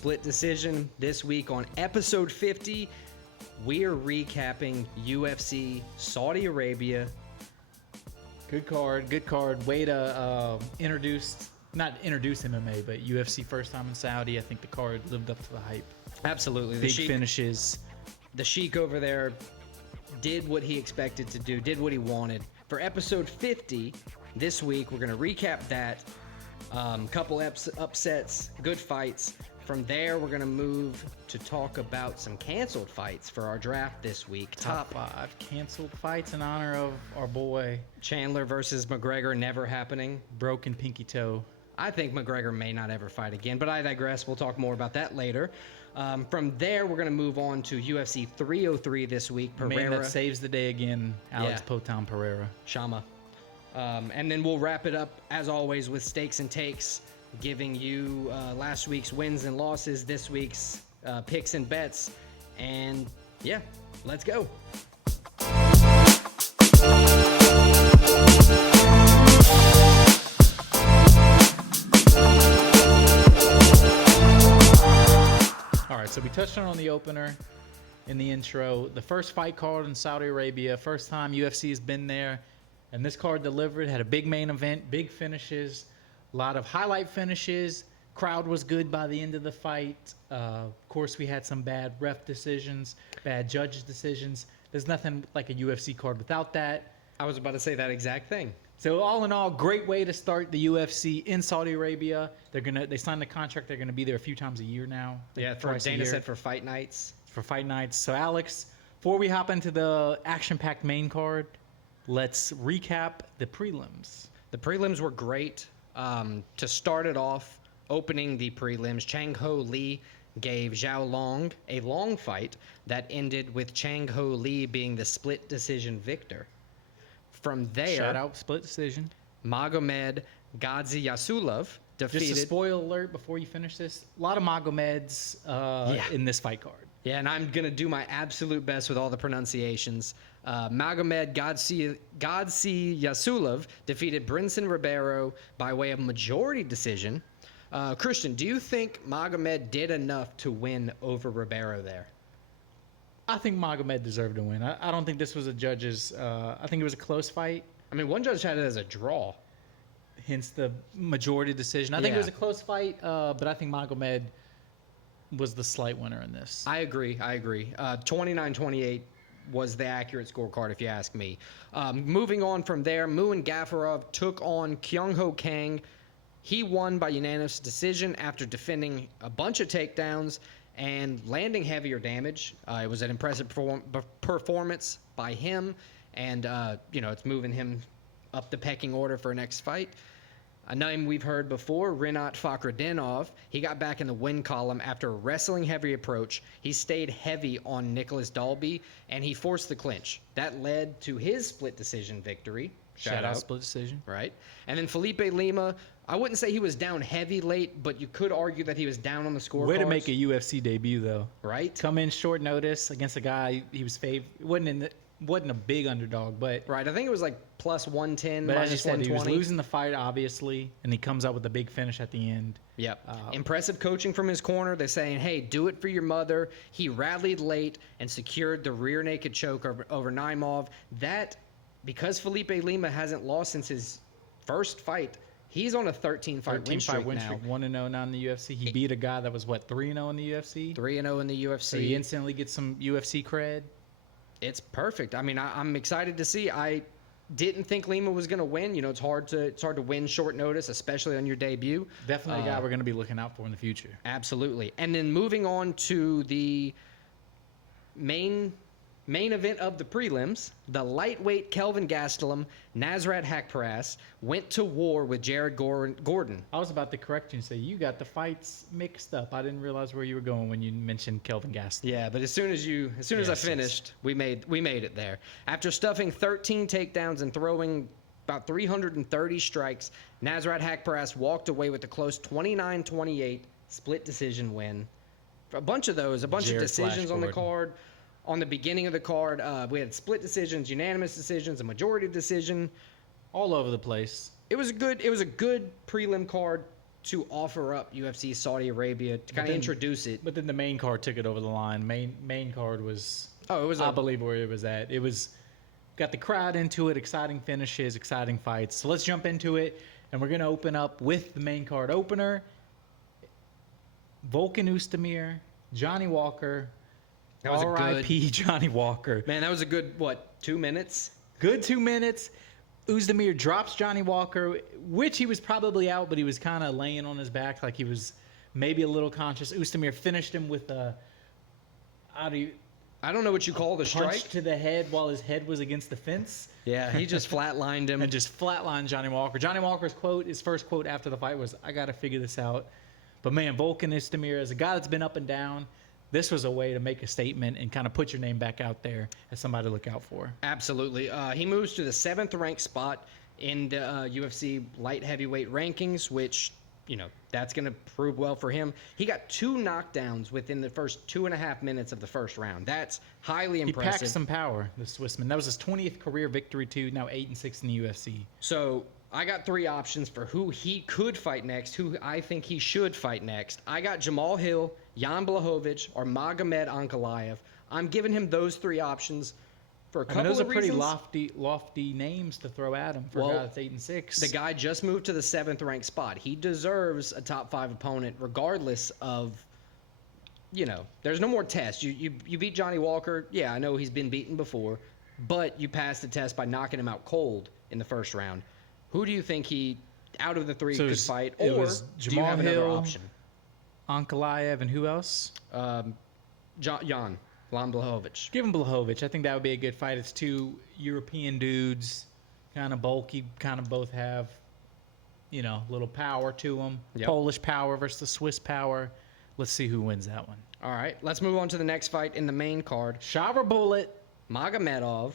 split decision. This week on episode 50, we are recapping UFC Saudi Arabia. Good card. Way to not introduce MMA, but UFC first time in Saudi. I think the card lived up to the hype. Absolutely. Big finishes. The Sheik over there did what he expected to do, did what he wanted. For episode 50, this week, we're going to recap that. Couple upsets, good fights. From there, we're going to move to talk about some canceled fights for our draft this week. Top 5 canceled fights in honor of our boy Chandler versus McGregor never happening. Broken pinky toe. I think McGregor may not ever fight again, but I digress. We'll talk more about that later. From there, we're going to move on to UFC 303 this week. The man that saves the day again, Alex Potan Pereira. Shama. And then we'll wrap it up, as always, with stakes and takes, giving you last week's wins and losses, this week's picks and bets. And, yeah, let's go. All right, so we touched on the opener in the intro. The first fight card in Saudi Arabia, first time UFC has been there. And this card delivered, had a big main event, big finishes, a lot of highlight finishes. Crowd was good by the end of the fight. Of course, we had some bad ref decisions, bad judges decisions. There's nothing like a UFC card without that. I was about to say that exact thing. So all in all, great way to start the UFC in Saudi Arabia. They signed the contract. They're gonna be there a few times a year now. Yeah, for Dana said for fight nights. For fight nights. So Alex, before we hop into the action-packed main card, let's recap the prelims. The prelims were great. To start it off, opening the prelims, Chang Ho Lee gave Zhao Long a long fight that ended with Chang Ho Lee being the split decision victor. From there, shout out split decision. Magomed Gadzhiyassulov defeated. Just a spoiler alert before you finish this. A lot of Magomeds in this fight card. Yeah, and I'm going to do my absolute best with all the pronunciations. Magomed Gadzhiyassulov defeated Brinson Ribeiro by way of majority decision. Christian, do you think Magomed did enough to win over Ribeiro there? I think Magomed deserved to win. I don't think this was a judge's... I think it was a close fight. I mean, one judge had it as a draw. Hence the majority decision. I think it was a close fight, but I think Magomed was the slight winner in this. I agree. 29-28 was the accurate scorecard, if you ask me. Moving on from there, Muin Gafarov took on Kyung-Ho Kang. He won by unanimous decision after defending a bunch of takedowns and landing heavier damage. It was an impressive performance by him, and it's moving him up the pecking order for next fight. A name we've heard before, Rinat Fakhretdinov. He got back in the win column after a wrestling heavy approach. He stayed heavy on Nicholas Dalby, and he forced the clinch. That led to his split decision victory. Shout out split decision. Right. And then Felipe Lima, I wouldn't say he was down heavy late, but you could argue that he was down on the scorecard. Way to make a UFC debut, though. Right. Come in short notice against a guy he was favored. Wasn't a big underdog, but... Right, I think it was like plus 110, but minus as you said, 120. he was losing the fight, obviously, and he comes out with a big finish at the end. Yep. Impressive coaching from his corner. They're saying, hey, do it for your mother. He rallied late and secured the rear naked choke over Naimov. That, because Felipe Lima hasn't lost since his first fight, he's on a 13-fight win streak now. 1-0 now in the UFC. He beat a guy that was, 3-0 in the UFC? 3-0 in the UFC. So he instantly gets some UFC cred. It's perfect. I mean, I'm excited to see. I didn't think Lima was going to win. You know, it's hard to win short notice, especially on your debut. Definitely a guy we're going to be looking out for in the future. Absolutely. And then moving on to the main event of the prelims, the lightweight Kelvin Gastelum, Nasrat Haqparast went to war with Jared Gordon. I was about to correct you and say you got the fights mixed up. I didn't realize where you were going when you mentioned Kelvin Gastelum. Yeah, but as soon as I finished, we made it there. After stuffing 13 takedowns and throwing about 330 strikes, Nasrat Haqparast walked away with a close 29-28 split decision win. A bunch of decisions on the card. On the beginning of the card, we had split decisions, unanimous decisions, a majority decision. All over the place. It was a good prelim card. to offer up UFC Saudi Arabia to kind of introduce it. But then the main card took it over the line. Main card was, Oh, it was I believe, where it was at. It was, got the crowd into it, exciting finishes, exciting fights. So let's jump into it, and we're going to open up with the main card opener. Volkan Oezdemir, Johnny Walker. That was R.I.P. Johnny Walker. Man, that was a good, 2 minutes? Good 2 minutes. Oezdemir drops Johnny Walker, which he was probably out, but he was kind of laying on his back like he was maybe a little conscious. Oezdemir finished him with a I don't know what you call the punch strike. to the head while his head was against the fence. Yeah, he just flatlined him. And just flatlined Johnny Walker. Johnny Walker's quote, his first quote after the fight was, "I got to figure this out." But man, Volkan Oezdemir, as a guy that's been up and down, this was a way to make a statement and kind of put your name back out there as somebody to look out for. Absolutely. He moves to the 7th ranked spot in the UFC light heavyweight rankings, which, that's going to prove well for him. He got 2 knockdowns within the first 2.5 minutes of the first round. That's highly impressive. He packed some power, the Swissman. That was his 20th career victory, too. Now 8-6 in the UFC. So I got 3 options for who he could fight next, who I think he should fight next. I got Jamal Hill, Jan Blachowicz, or Magomed Ankalaev. I'm giving him those 3 options for a couple of reasons. Those are pretty lofty names to throw at him for a guy that's 8-6. The guy just moved to the 7th ranked spot. He deserves a top 5 opponent regardless of, there's no more tests. You beat Johnny Walker. Yeah, I know he's been beaten before, but you passed the test by knocking him out cold in the first round. Who do you think he, out of the 3, could fight? Or was do you have another option? Ankalaev, and who else? Jan Blachowicz. Give him Blachowicz. I think that would be a good fight. It's 2 European dudes, kind of bulky, kind of both have, little power to them. Yep. Polish power versus the Swiss power. Let's see who wins that one. All right, let's move on to the next fight in the main card. Shower Bullet. Magomedov,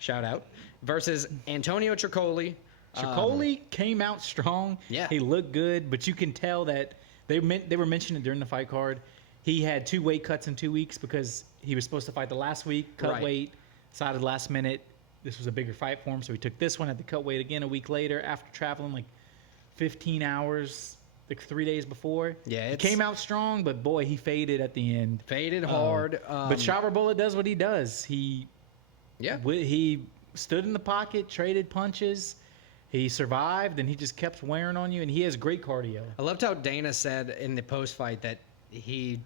shout out, versus Antonio Tricoli. Tricoli came out strong. Yeah. He looked good, but you can tell that they were mentioning it during the fight card. He had 2 weight cuts in 2 weeks because he was supposed to fight the last week, cut weight, decided last minute this was a bigger fight for him, so he took this one, had to cut weight again a week later after traveling like 15 hours, like 3 days before. Yeah, he came out strong, but boy, he faded at the end. Faded hard. But Shower Bullet does what he does. He stood in the pocket, traded punches. He survived, and he just kept wearing on you, and he has great cardio. I loved how Dana said in the post-fight that he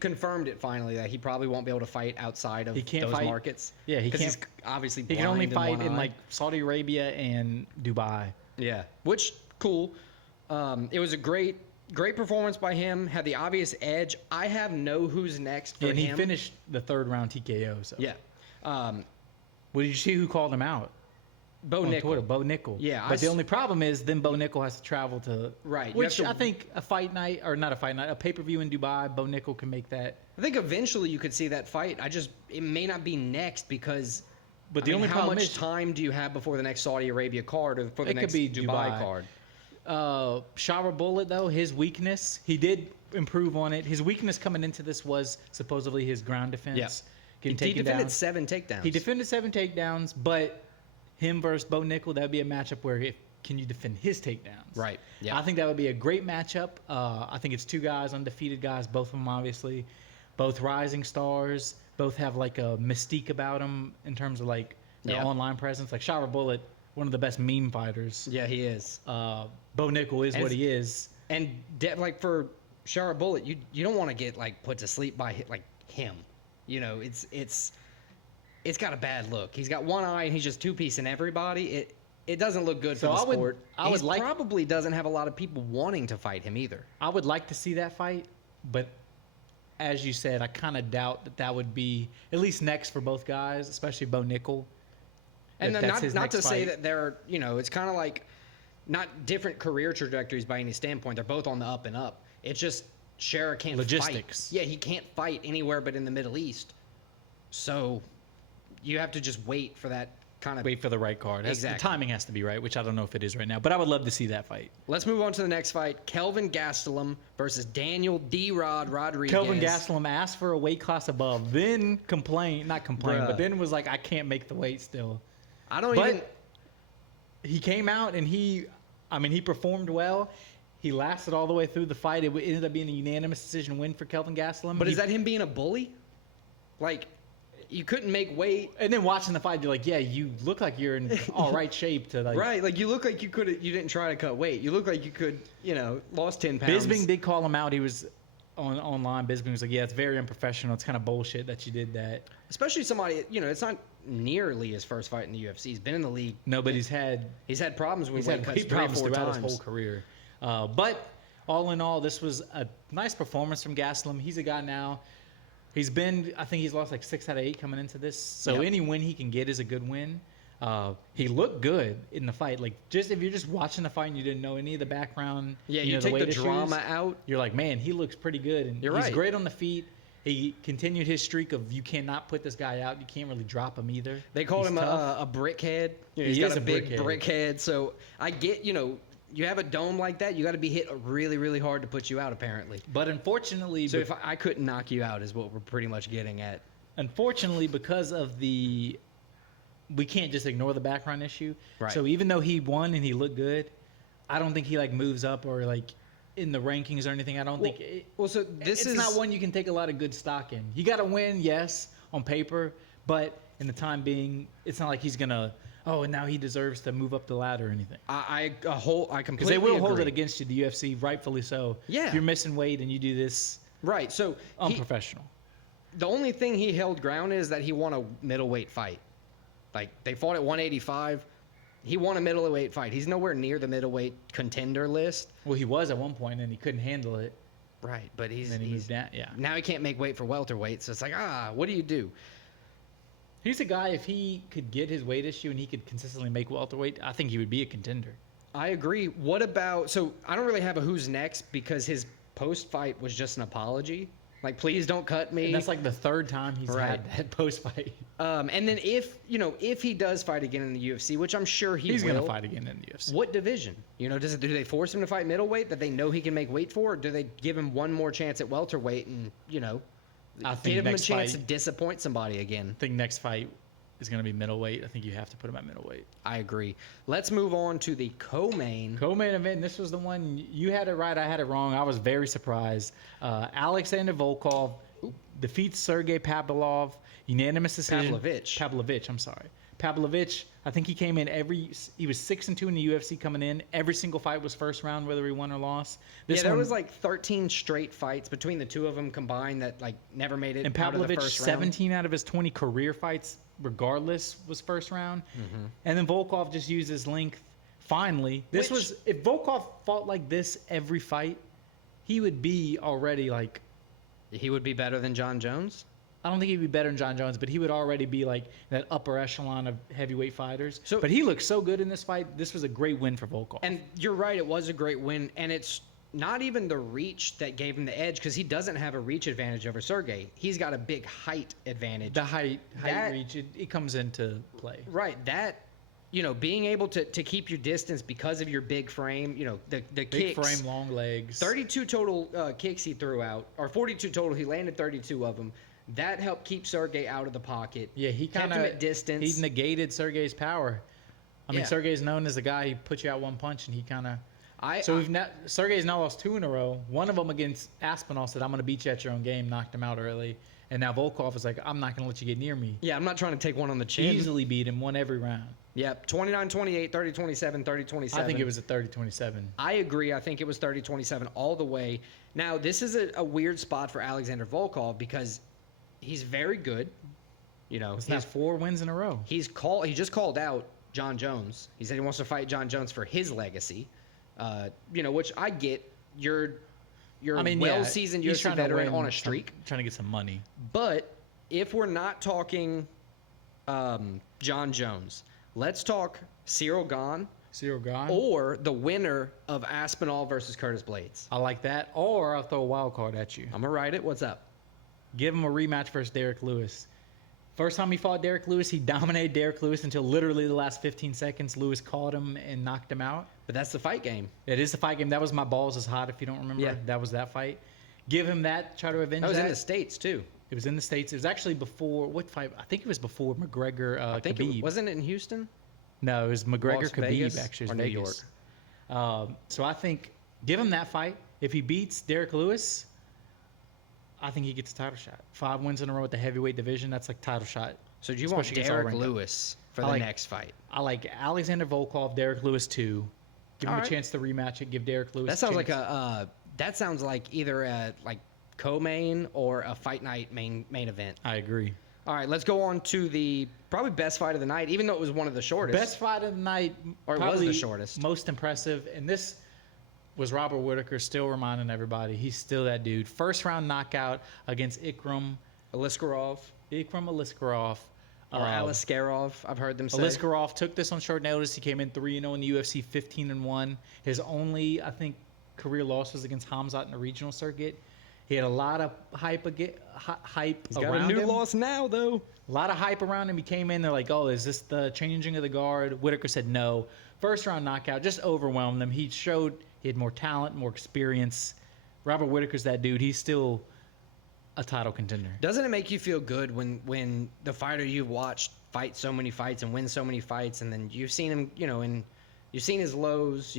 confirmed it finally that he probably won't be able to fight outside of those markets. Yeah, he can't. He's obviously He blind can only in fight one in eye. like Saudi Arabia and Dubai. Yeah, which cool. It was a great performance by him. Had the obvious edge. I have no who's next for him. And he finished the 3rd round TKO. So. Yeah. Well, did you see who called him out? Bo on Nickel. Twitter, Bo Nickel. Yeah, but the only problem is then Bo Nickel has to travel to which I think a fight night or not a fight night, a pay-per-view in Dubai, Bo Nickel can make that. I think eventually you could see that fight. It may not be next because. But the only how problem much is time do you have before the next Saudi Arabia card or for the next could be Dubai card? Shower Bullet though, his weakness, he did improve on it. His weakness coming into this was supposedly his ground defense. Yeah. He defended 7 takedowns. He defended 7 takedowns, but him versus Bo Nickel, that would be a matchup where can you defend his takedowns? Right. Yeah. I think that would be a great matchup. I think it's 2 guys, undefeated guys, both of them obviously, both rising stars, both have like a mystique about them in terms of like their online presence. Like Shower Bullet, one of the best meme fighters. Yeah, he is. Bo Nickel is what he is. And like for Shower Bullet, you don't want to get like put to sleep by like him. It's got a bad look. He's got one eye and he's just 2-piecing everybody. It doesn't look good for the sport. He probably doesn't have a lot of people wanting to fight him either. I would like to see that fight, but as you said, I kind of doubt that would be at least next for both guys, especially Bo Nickel. And then not to say that they're, it's kind of like not different career trajectories by any standpoint. They're both on the up and up. It's just Shara can't logistics. fight. Yeah, he can't fight anywhere but in the Middle East. So you have to just wait for that kind of... Wait for the right card. Exactly. The timing has to be right, which I don't know if it is right now. But I would love to see that fight. Let's move on to the next fight. Kelvin Gastelum versus Daniel D-Rod Rodriguez. Kelvin Gastelum asked for a weight class above, then not complained, but then was like, I can't make the weight still. He came out and he performed well. He lasted all the way through the fight. It ended up being a unanimous decision win for Kelvin Gastelum. But is that him being a bully? Like, you couldn't make weight. And then watching the fight, you're like, yeah, you look like you're in all right shape to like. Right, like you look like you didn't try to cut weight. You look like you could, lost 10 pounds. Bisping did call him out. He was online. Bisping was like, yeah, it's very unprofessional. It's kind of bullshit that you did that. Especially somebody, it's not nearly his first fight in the UFC. He's been in the league. No, but he's had problems with weight cuts problems 3 or 4 throughout times. his whole career. But all in all, this was a nice performance from Gastelum. He's a guy now. I think he's lost like 6 out of 8 coming into this. So any win he can get is a good win. He looked good in the fight. Like, just if you're just watching the fight and you didn't know any of the background, you take the drama out. You're like, man, he looks pretty good, and he's great on the feet. He continued his streak of you cannot put this guy out. You can't really drop him either. They called him a brickhead. He's got a big brickhead. So I get, you have a dome like that, you got to be hit really, really hard to put you out, apparently. But unfortunately, so if I couldn't knock you out, is what we're pretty much getting at. Unfortunately, because of we can't just ignore the background issue. Right. So even though he won and he looked good, I don't think he like moves up or like in the rankings or anything. I don't think. So it's not one you can take a lot of good stock in. You got to win, yes, on paper, but in the time being, it's not like he's gonna. Oh, and now he deserves to move up the ladder or anything. I completely because they will agree. hold it against you, the UFC, rightfully so. Yeah. If you're missing weight and you do this, right? So unprofessional. The only thing he held ground is that he won a middleweight fight. Like, they fought at 185. He won a middleweight fight. He's nowhere near the middleweight contender list. Well, he was at one point and he couldn't handle it. Right, but he's moved down. Yeah. Now he can't make weight for welterweight, so it's like, what do you do? He's a guy, if he could get his weight issue and he could consistently make welterweight, I think he would be a contender. I agree. What about, so I don't really have a who's next because his post-fight was just an apology. Like, please don't cut me. And that's like the 3rd time he's had that post-fight. And then if he does fight again in the UFC, which I'm sure he's going to fight again in the UFC. What division? Do they force him to fight middleweight that they know he can make weight for? Or do they give him one more chance at welterweight and, I think give him a chance to disappoint somebody again? I think next fight is going to be middleweight. I think you have to put him at middleweight. I agree. Let's move on to the co-main. Co-main event. This was the one you had it right. I had it wrong. I was very surprised. Alexander Volkov defeats Sergey Pavlovich. Unanimous decision. Pavlovich. I'm sorry. Pavlovich. I think he came in he was 6-2 in the UFC coming in. Every single fight was first round, whether he won or lost. There was like 13 straight fights between the two of them combined that like never made it out of the first round. 17 out of his 20 career fights, regardless, was first round. Mm-hmm. And then Volkov just used his length. Finally, if Volkov fought like this every fight, he would be already like. He would be better than John Jones? I don't think he'd be better than John Jones, but he would already be like that upper echelon of heavyweight fighters. But he looked so good in this fight. This was a great win for Volkov. And you're right, it was a great win. And it's not even the reach that gave him the edge because he doesn't have a reach advantage over Sergey. He's got a big height advantage. The height reach, it comes into play. Right. That, being able to keep your distance because of your big frame, the big kicks. Big frame, long legs. 32 total kicks he threw out, or 42 total. He landed 32 of them. That helped keep Sergey out of the pocket. Yeah, he kept him at distance. He negated Sergey's power. I mean, Sergey's known as the guy who puts you out one punch, and he kind of. Sergey's now lost 2 in a row. One of them against Aspinall said, "I'm going to beat you at your own game." Knocked him out early, and now Volkov is like, "I'm not going to let you get near me." Yeah, I'm not trying to take one on the chin. Easily beat him, won every round. Yep, 29-28, 30-27, 30-27. I think it was a 30-27. I agree. I think it was 30-27 all the way. Now, this is a weird spot for Alexander Volkov because he's very good. He's not 4 wins in a row. He just called out John Jones. He said he wants to fight John Jones for his legacy. Which I get. You're a well-seasoned UFC veteran on a streak. Trying to get some money. But if we're not talking John Jones, let's talk Cyril Gane. Or the winner of Aspinall versus Curtis Blades. I like that. Or I'll throw a wild card at you. I'm going to write it. What's up? Give him a rematch versus Derek Lewis. First time he fought Derek Lewis, he dominated Derek Lewis until literally the last 15 seconds. Lewis caught him and knocked him out. But that's the fight game. It is the fight game. That was My Balls Is Hot, if you don't remember. Yeah. That was that fight. Give him that. Try to avenge that. That was in the States, too. It was in the States. It was actually before, what fight? I think it was before McGregor Khabib. Wasn't it in Houston? No, it was McGregor Khabib, Vegas, actually. Or New York. So I think Give him that fight. If he beats Derek Lewis, I think he gets a title shot. 5 wins in a row at the heavyweight division. That's like title shot. So do you want Especially against Derek Allringo. Lewis for the next fight? I like Alexander Volkov, Derek Lewis 2. Give him All right. a chance to rematch it. Give Derek Lewis. That sounds like that sounds like either a co-main or a fight night main event. I agree. All right, let's go on to the probably best fight of the night, even though it was one of the shortest. Best fight of the night, Or it was probably the shortest. most impressive, and this was Robert Whittaker, still reminding everybody he's still that dude. First round knockout against Ikram Aliskerov Aliskerov. or Aliskerov, I've heard them say. Aliskerov took this on short notice. He came in 3-0 in the UFC, 15-1. His only, I think, career loss was against Hamzat in the regional circuit. He had a lot of hype He's got around a new him. loss now, though. A lot of hype around him. He came in, they're like, oh, is this the changing of the guard? Whittaker said no. First round knockout, just overwhelmed them. He showed he had more talent, more experience. Robert Whittaker's that dude. He's still a title contender. Doesn't it make you feel good when the fighter you've watched fight so many fights and win so many fights, and then you've seen him, and you've seen his lows,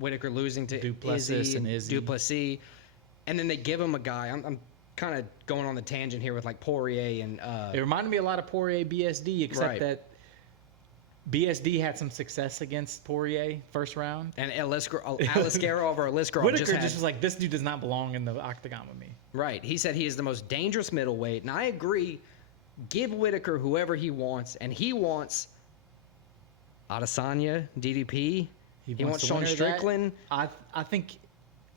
Whittaker losing to Duplessis, and then they give him a guy. I'm kind of going on the tangent here with like Poirier and. It reminded me a lot of Poirier BSD, except that BSD had some success against Poirier first round. And Aliskerov or Aliskerov Whittaker just was like, this dude does not belong in the octagon with me. Right. He said he is the most dangerous middleweight, and I agree. Give Whittaker whoever he wants, and he wants Adesanya, DDP. He wants the Sean winner of Strickland. that. I think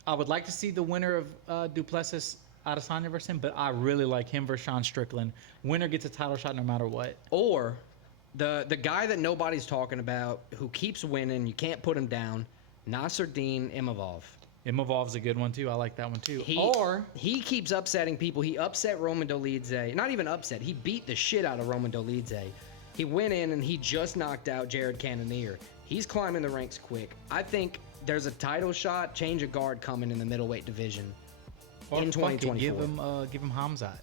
I would like to see the winner of Duplessis Adesanya versus him, but I really like him versus Sean Strickland. Winner gets a title shot no matter what. Or the guy that nobody's talking about who keeps winning, you can't put him down, Nasruddin Imavov. Imavov's a good one too. I like that one too. He keeps upsetting people. He upset Roman Dolidze. Not even upset. He beat the shit out of Roman Dolidze. He went in and he just knocked out Jared Cannonier. He's climbing the ranks quick. I think there's a title shot, change of guard coming in the middleweight division in 2024. Give him Hamzat.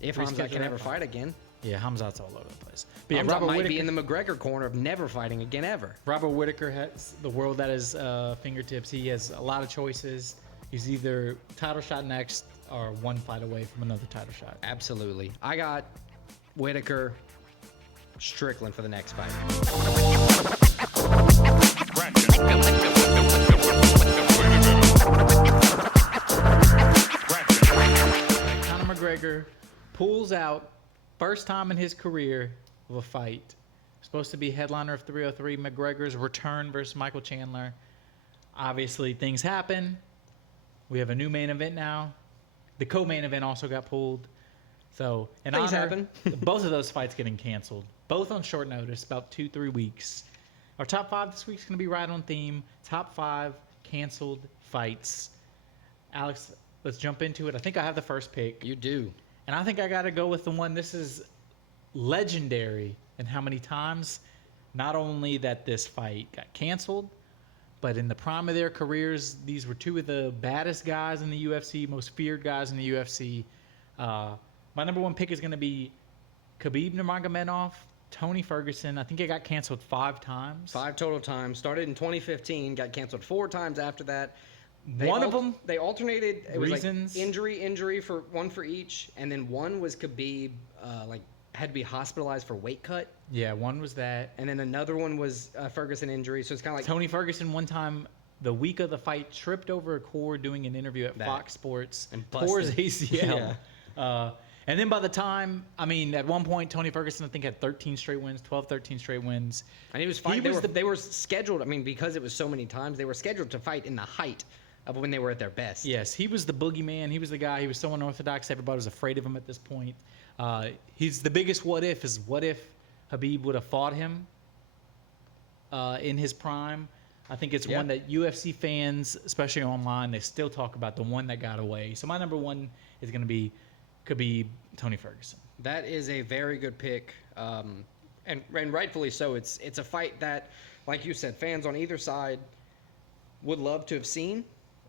If Hamzat can ever fight again. Yeah, Hamzat's all over the place. But yeah, Hamzat Robert might Whittaker, be in the McGregor corner of never fighting again ever. Robert Whittaker has the world at his fingertips. He has a lot of choices. He's either title shot next or one fight away from another title shot. Absolutely. I got Whittaker, Strickland for the next fight. Conor McGregor pulls out first time in his career of a fight. Supposed to be headliner of 303. McGregor's return versus Michael Chandler. Obviously, things happen. We have a new main event now. The co-main event also got pulled. So, Things happen. both of those fights getting canceled. Both on short notice, about 2-3 weeks. Our top 5 this week's going to be right on theme. Top 5 canceled fights. Alex, let's jump into it. I think I have the first pick. You do. And I think I got to go with the one. This is legendary in how many times, not only that this fight got canceled, but in the prime of their careers, these were two of the baddest guys in the UFC, most feared guys in the UFC. My number 1 pick is going to be Khabib Nurmagomedov, Tony Ferguson. I think it got canceled 5 times. 5 total times. Started in 2015, got canceled 4 times after that. One of them, they alternated. It reasons. was like injury for one for each, and then one was Khabib, had to be hospitalized for weight cut, yeah, one was that. and then another one was Ferguson injury. So it's kind of like Tony Ferguson one time, the week of the fight, tripped over a cord doing an interview at Fox Sports And tore his busted. ACL. And then by the time, at one point, Tony Ferguson, I think, had 13 straight wins, 13 straight wins. and he was fighting. They were scheduled. I mean, because it was so many times, they were scheduled to fight in the height of when they were at their best. Yes, he was the boogeyman. He was the guy. He was so unorthodox. Everybody was afraid of him at this point. He's the biggest what if is what if Khabib would have fought him in his prime. I think it's one that UFC fans, especially online, they still talk about, the one that got away. So my number 1 is going to be Khabib, Tony Ferguson. That is a very good pick, and rightfully so. It's a fight that, like you said, fans on either side would love to have seen.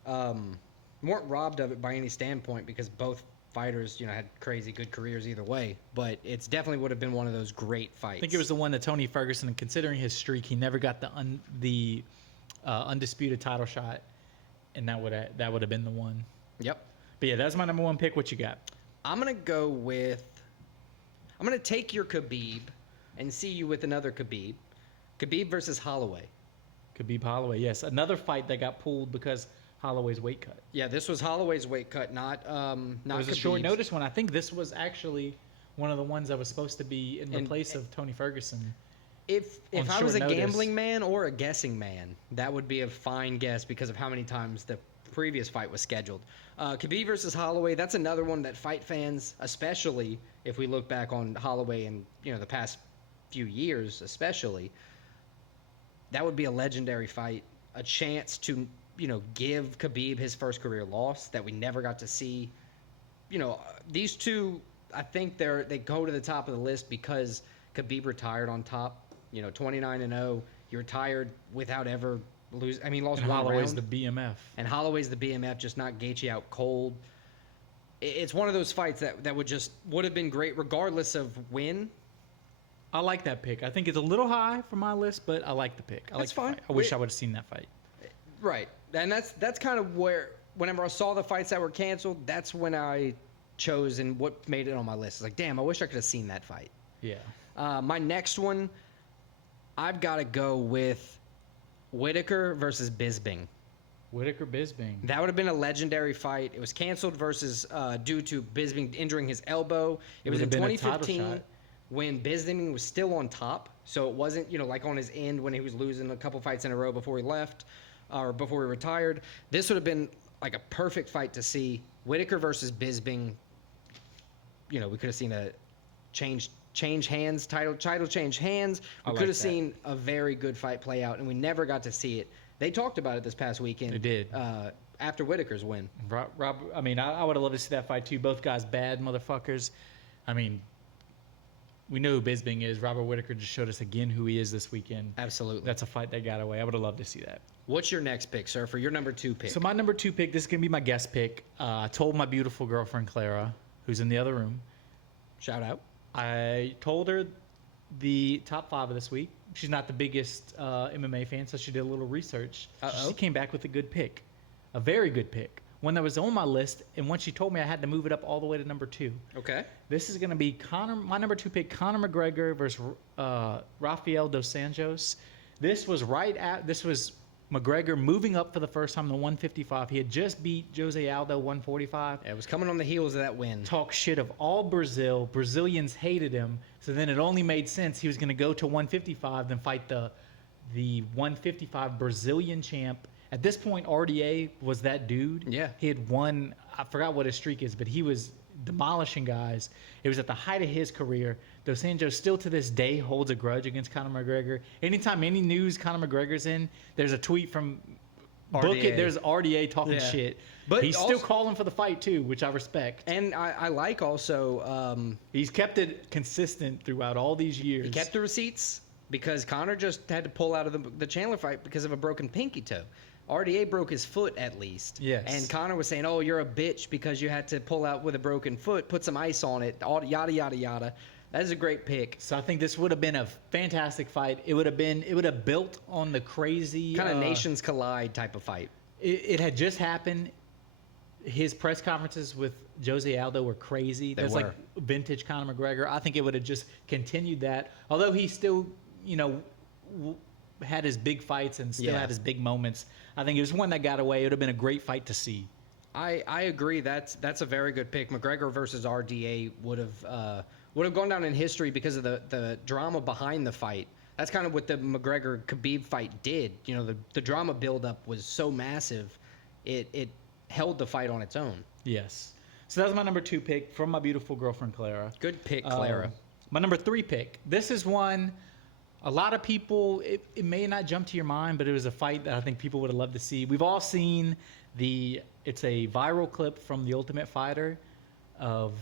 Weren't robbed of it by any standpoint because both fighters, had crazy good careers either way. But it's definitely would have been one of those great fights. I think it was the one that Tony Ferguson, considering his streak, he never got the undisputed title shot. and that would have been the one. Yep. But yeah, that's my number one pick. What you got? I'm going to take your Khabib and see you with another Khabib. Khabib versus Holloway. Khabib Holloway, yes. Another fight that got pulled because Holloway's weight cut. Yeah, this was Holloway's weight cut, not It was Khabib's. a short notice one. I think this was actually one of the ones that was supposed to be in place of Tony Ferguson. If on I was a short notice. gambling man or a guessing man, that would be a fine guess because of how many times the previous fight was scheduled. Khabib versus Holloway, that's another one that fight fans, especially if we look back on Holloway in the past few years, especially, that would be a legendary fight, a chance to give Khabib his first career loss that we never got to see. These two, I think they go to the top of the list because Khabib retired on top. 29-0. He retired without ever losing. I mean, lost And one Holloway's round. the BMF. And Holloway's the BMF, just knocked Gaethje out cold. It's one of those fights that would have been great regardless of win. I like that pick. I think it's a little high for my list, but I like the pick. That's fine. I wish I would have seen that fight. Right. And that's kind of where, whenever I saw the fights that were canceled, that's when I chose and what made it on my list. It's like, damn, I wish I could have seen that fight. Yeah. My next one, I've got to go with Whittaker versus Bisping. Whittaker Bisping. That would have been a legendary fight. It was canceled versus due to Bisping injuring his elbow. It was in would have been a title 2015 shot. when Bisping was still on top. So it wasn't, like on his end when he was losing a couple fights in a row before he left or before he retired. This would have been like a perfect fight to see. Whittaker versus Bisping. We could have seen a change hands, title change hands. We could have seen a very good fight play out, and we never got to see it. They talked about it this past weekend. They did. After Whittaker's win. Rob, I mean, I would have loved to see that fight too. Both guys bad motherfuckers. I mean, we know who Bisping is. Robert Whittaker just showed us again who he is this weekend. Absolutely. That's a fight that got away. I would have loved to see that. What's your next pick, sir, for your number 2 pick? So my number 2 pick, this is going to be my guest pick. I told my beautiful girlfriend, Clara, who's in the other room. Shout out. I told her the top 5 of this week. She's not the biggest MMA fan, so she did a little research. Uh-oh. She came back with a good pick, a very good pick, one that was on my list. And once she told me, I had to move it up all the way to number 2. Okay. This is going to be my number 2 pick, Conor McGregor versus Rafael dos Anjos. This was McGregor moving up for the first time to 155. He had just beat Jose Aldo 145. It was coming on the heels of that win. Talk shit of all Brazil. Brazilians hated him. So then it only made sense he was going to go to 155, then fight the 155 Brazilian champ. At this point, RDA was that dude. Yeah. He had won, I forgot what his streak is, but he was demolishing guys. It was at the height of his career. Dos Anjos still to this day holds a grudge against Conor McGregor. Anytime any news Conor McGregor's in, there's a tweet from Book It. There's RDA talking shit. But he's still calling for the fight too, which I respect. And I like also... he's kept it consistent throughout all these years. he kept the receipts because Conor just had to pull out of the Chandler fight because of a broken pinky toe. RDA broke his foot at least. Yes. And Conor was saying, oh, you're a bitch because you had to pull out with a broken foot, put some ice on it, yada, yada, yada. That is a great pick. So I think this would have been a fantastic fight. It would have built on the crazy Kind of nations collide type of fight. It had just happened. His press conferences with Jose Aldo were crazy. They That's were. like vintage Conor McGregor. I think it would have just continued that. Although he still, had his big fights and still had his big moments. I think it was one that got away. It would have been a great fight to see. I agree. That's a very good pick. McGregor versus RDA would have gone down in history because of the drama behind the fight. That's kind of what the McGregor-Khabib fight did. The drama buildup was so massive, it held the fight on its own. Yes. So that was my number 2 pick from my beautiful girlfriend, Clara. Good pick, Clara. My number 3 pick. This is one a lot of people, it may not jump to your mind, but it was a fight that I think people would have loved to see. We've all seen it's a viral clip from The Ultimate Fighter of...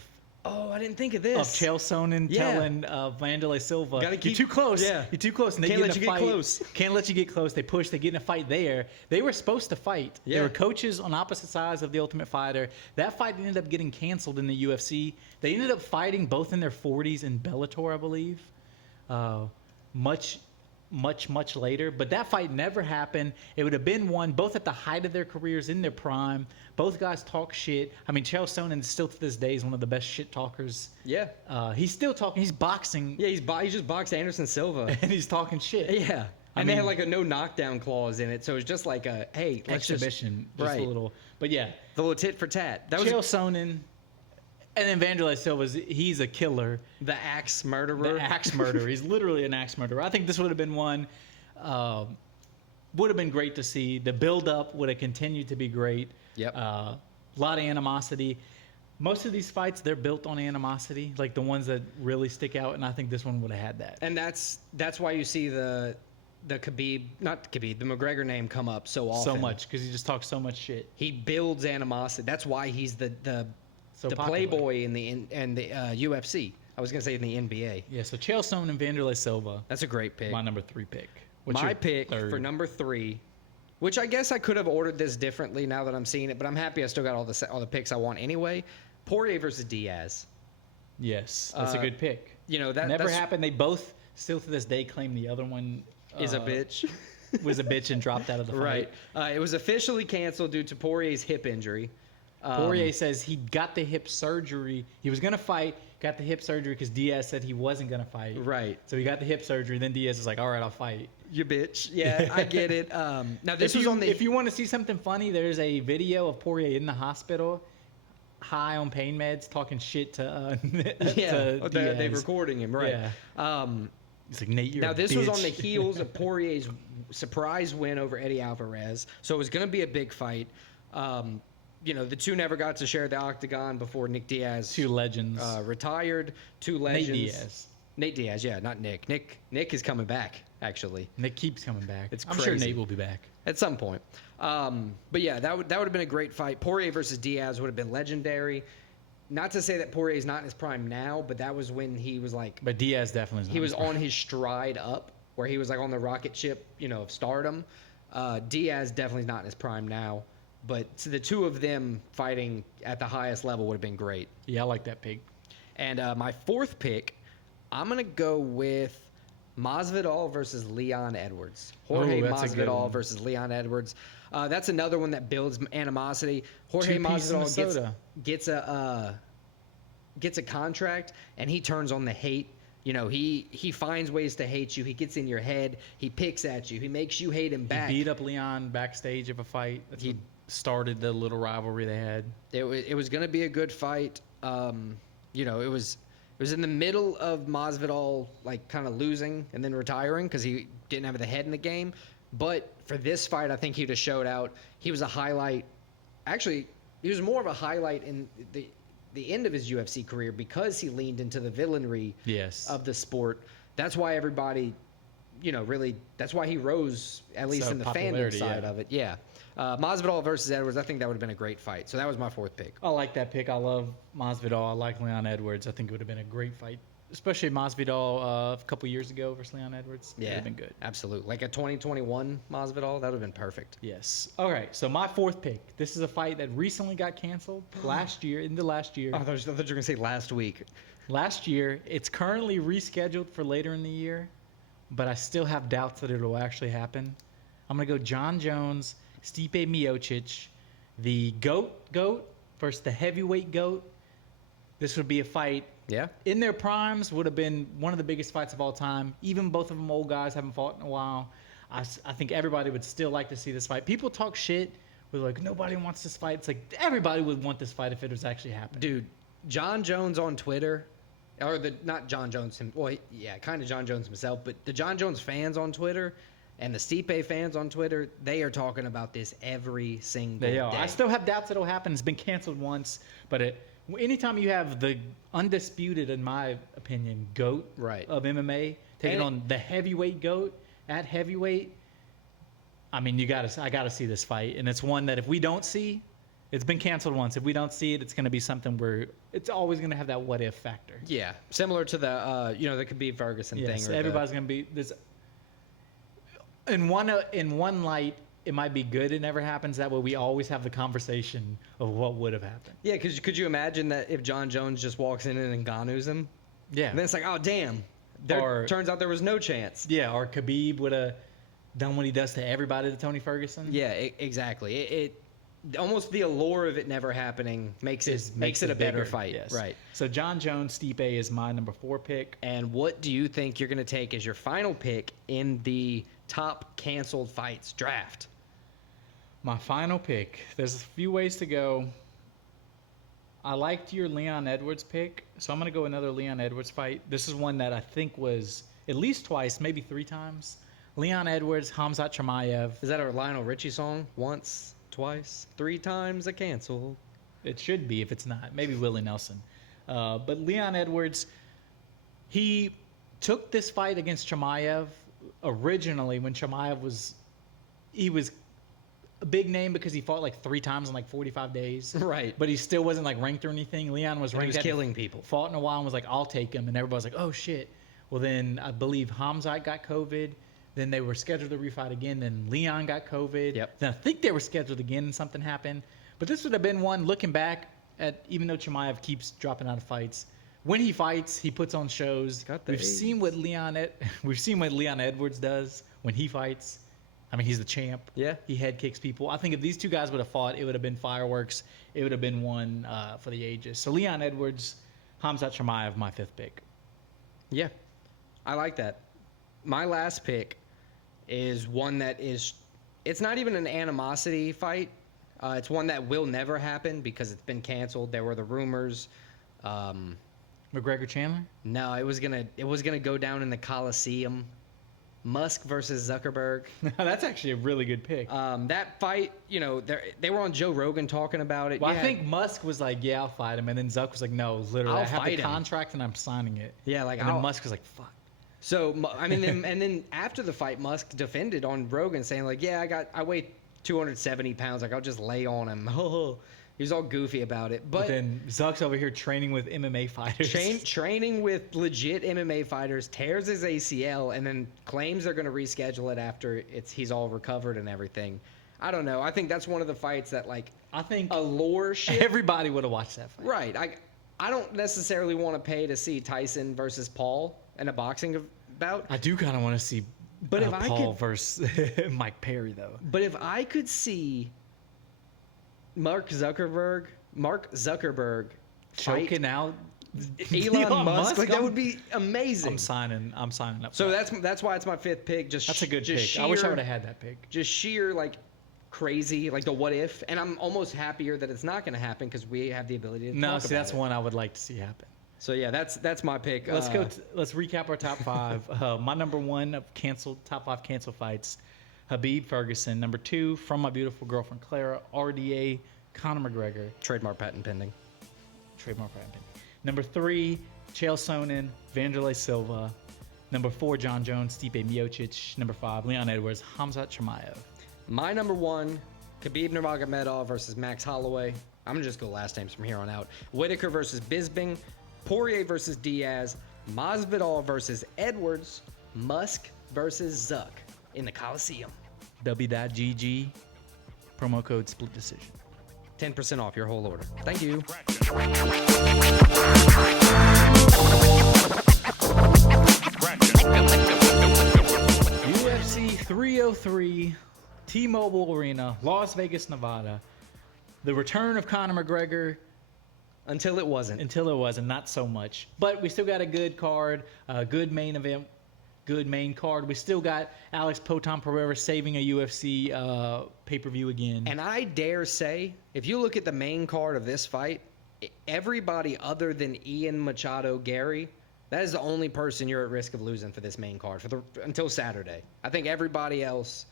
Oh, I didn't think of this. Of Chael Sonnen telling Wanderlei Silva, Gotta keep, you're too close. Yeah. You're too close. And they Can't get let in you a fight. get close. Can't let you get close. They push. They get in a fight there. They were supposed to fight. Yeah. They were coaches on opposite sides of The Ultimate Fighter. That fight ended up getting canceled in the UFC. They ended up fighting both in their 40s in Bellator, I believe. Much much later. But that fight never happened. It would have been one both at the height of their careers, in their prime. Both guys talk shit. I mean, Chael Sonnen still to this day is one of the best shit talkers. Yeah. He's still talking. He's boxing. Yeah, he's just boxed Anderson Silva. And he's talking shit. Yeah. And they had like a no knockdown clause in it, so it's just like a hey, let's exhibition, just right. a little. But yeah, the little tit for tat. That Chael was Sonnen, and then Vanderlei Silva's. He's a killer. the axe murderer. The axe murderer. He's literally an axe murderer. I think this would have been one. Would have been great to see. The build up would have continued to be great. Yep. A lot of animosity. Most of these fights, they're built on animosity, like the ones that really stick out, and I think this one would have had that. And that's why you see the Khabib, not Khabib, the McGregor name come up so often. So much, because he just talks so much shit. He builds animosity. That's why he's the Popular. playboy in the UFC. I was gonna say in the NBA. Yeah. So Chael Sonnen and Vanderlei Silva. That's a great pick. My number 3 pick. What's My your pick third? for number 3, which I guess I could have ordered this differently now that I'm seeing it, but I'm happy I still got all the picks I want anyway. Poirier versus Diaz. Yes, that's a good pick. You know that Never that's, happened. They both still to this day claim the other one is a bitch. was a bitch and dropped out of the fight. Right. It was officially canceled due to Poirier's hip injury. Poirier says he got the hip surgery. He was going to fight, got the hip surgery because Diaz said he wasn't going to fight. Right. So he got the hip surgery. Then Diaz is like, all right, I'll fight. You bitch. Yeah, I get it. Now, this was on the... If you want to see something funny, there's a video of Poirier in the hospital, high on pain meds, talking shit to to Diaz. They're recording him, right. Yeah. He's like, Nate, you're Now, a this bitch. was on the heels of Poirier's surprise win over Eddie Alvarez, so it was going to be a big fight. You know, the two never got to share the octagon before Nick Diaz Two legends. retired. Two legends. Nate Diaz. Yeah, not Nick. Nick is coming back, actually. Nick keeps coming back. It's I'm sure crazy. Nate will be back. At some point. But yeah, that would have been a great fight. Poirier versus Diaz would have been legendary. Not to say that Poirier is not in his prime now, but that was when he was like... But Diaz definitely is not. He was on his stride up, where he was like on the rocket ship, of stardom. Diaz definitely is not in his prime now. But the two of them fighting at the highest level would have been great. Yeah, I like that pick. And my 4th pick, I'm going to go with Masvidal versus Leon Edwards. Jorge Masvidal versus Leon Edwards. That's another one that builds animosity. Jorge Masvidal gets a contract, and he turns on the hate. He finds ways to hate you. He gets in your head. He picks at you. He makes you hate him back. He beat up Leon backstage of a fight. He started the little rivalry they had. It was going to be a good fight. It was in the middle of Masvidal like kind of losing and then retiring because he didn't have the head in the game. But for this fight, I think he'd have showed out. He was a highlight. Actually, he was more of a highlight in the end of his UFC career because he leaned into the villainry of the sport. That's why everybody, really, that's why he rose, at least in the fandom side of it. Yeah. Masvidal versus Edwards, I think that would have been a great fight. So that was my 4th pick. I like that pick. I love Masvidal. I like Leon Edwards. I think it would have been a great fight, especially Masvidal a couple years ago versus Leon Edwards. Yeah, it would have been good. Absolutely. Like a 2021 Masvidal, that would have been perfect. Yes. All right, so my 4th pick. This is a fight that recently got canceled last year. Oh, I thought you were going to say last week. Last year. It's currently rescheduled for later in the year, but I still have doubts that it will actually happen. I'm going to go John Jones, Stipe Miocic, the GOAT versus the heavyweight GOAT. This would be a fight. Yeah. In their primes, would have been one of the biggest fights of all time. Even both of them old guys, haven't fought in a while. I think everybody would still like to see this fight. People talk shit. We're like, nobody wants this fight. It's like, everybody would want this fight if it was actually happening. Dude, John Jones on Twitter, or not John Jones, kind of John Jones himself, but the John Jones fans on Twitter and the Stipe fans on Twitter, they are talking about this every single day. They are. I still have doubts it'll happen. It's been canceled once, but anytime you have the undisputed, in my opinion, GOAT of MMA taking on the heavyweight GOAT at heavyweight, I mean, I gotta see this fight, and it's one that if we don't see, it's been canceled once. If we don't see it, it's going to be something where it's always going to have that what if factor. Yeah, similar to the the Khabib Ferguson thing. Or everybody's going to be this. In one light, it might be good it never happens. That way we always have the conversation of what would have happened. Yeah, because could you imagine that if John Jones just walks in and Ngannou's him? Yeah. And then it's like, oh, damn. Turns out there was no chance. Yeah, or Khabib would have done what he does to everybody to Tony Ferguson. Yeah, exactly. It almost the allure of it never happening makes it a better fight. Yes. Right. So John Jones Stipe is my number 4 pick. And what do you think you're going to take as your final pick in the top canceled fights draft? My final pick. There's a few ways to go. I liked your Leon Edwards pick, so I'm going to go another Leon Edwards fight. This is one that I think was at least twice, maybe 3 times. Leon Edwards, Khamzat Chimaev. Is that a Lionel Richie song? Once, twice, 3 times a cancel. It should be if it's not. Maybe Willie Nelson. But Leon Edwards, he took this fight against Chimaev originally when Chimaev was a big name because he fought like 3 times in like 45 days. Right. But he still wasn't like ranked or anything. Leon was ranked. He was killing people. Fought in a while and was like, I'll take him. And everybody was like, oh shit. Well, then I believe Khamzat got COVID. Then they were scheduled to refight again. Then Leon got COVID. Yep. Then I think they were scheduled again and something happened. But this would have been one, looking back at, even though Chimaev keeps dropping out of fights, when he fights, he puts on shows. We've seen what Leon Edwards does when he fights. I mean, he's the champ. Yeah. He head kicks people. I think if these two guys would have fought, it would have been fireworks. It would have been one for the ages. So Leon Edwards, Khamzat Chimaev, my 5th pick. Yeah. I like that. My last pick is one that it's not even an animosity fight. It's one that will never happen because it's been canceled. There were the rumors. McGregor Chandler? No, it was gonna go down in the Coliseum. Musk versus Zuckerberg. That's actually a really good pick. That fight, they were on Joe Rogan talking about it. Well, I think Musk was like, yeah, I'll fight him. And then Zuck was like, no, literally, I have the contract and I'm signing it. Yeah, like, and then Musk was like, fuck. So, I mean, and then after the fight, Musk defended on Rogan saying like, yeah, I weigh 270 pounds. Like, I'll just lay on him. He was all goofy about it. But then Zuck's over here training with MMA fighters. Training with legit MMA fighters, tears his ACL, and then claims they're going to reschedule it after he's all recovered and everything. I don't know. I think that's one of the fights that, like, I think allure shit. Everybody would have watched that fight. Right. I don't necessarily want to pay to see Tyson versus Paul in a boxing bout. I do kind of want to see if Paul versus Mike Perry, though. But if I could see Mark Zuckerberg choking out Elon Musk, like, that would be amazing. I'm signing up. So that's why it's my 5th pick. That's a good pick. I wish I would have had that pick. Just sheer, like, crazy, like the what if, and I'm almost happier that it's not going to happen because we have the ability to talk about that's it. one I would like to see happen. So yeah, that's my pick. Let's go. Let's recap our top 5. My number 1 of top 5 canceled fights: Khabib Ferguson. Number 2, From My Beautiful Girlfriend Clara, RDA, Conor McGregor. Trademark patent pending. Number 3, Chael Sonnen, Vanderlei Silva. Number 4, John Jones, Stipe Miocic. Number 5, Leon Edwards, Khamzat Chimaev. My number 1, Khabib Nurmagomedov versus Max Holloway. I'm gonna just go last names from here on out. Whittaker versus Bisping. Poirier versus Diaz. Masvidal versus Edwards. Musk versus Zuck in the Coliseum. W.GG. Promo code split decision. 10% off your whole order. Thank you. UFC 303, T-Mobile Arena, Las Vegas, Nevada. The return of Conor McGregor. Until it wasn't. Not so much. But we still got a good card, a good main event, good main card. We still got Alex Poton Pereira saving a UFC pay-per-view again. And I dare say, if you look at the main card of this fight, everybody other than Ian Machado Gary, that is the only person you're at risk of losing for this main card until Saturday. I think everybody else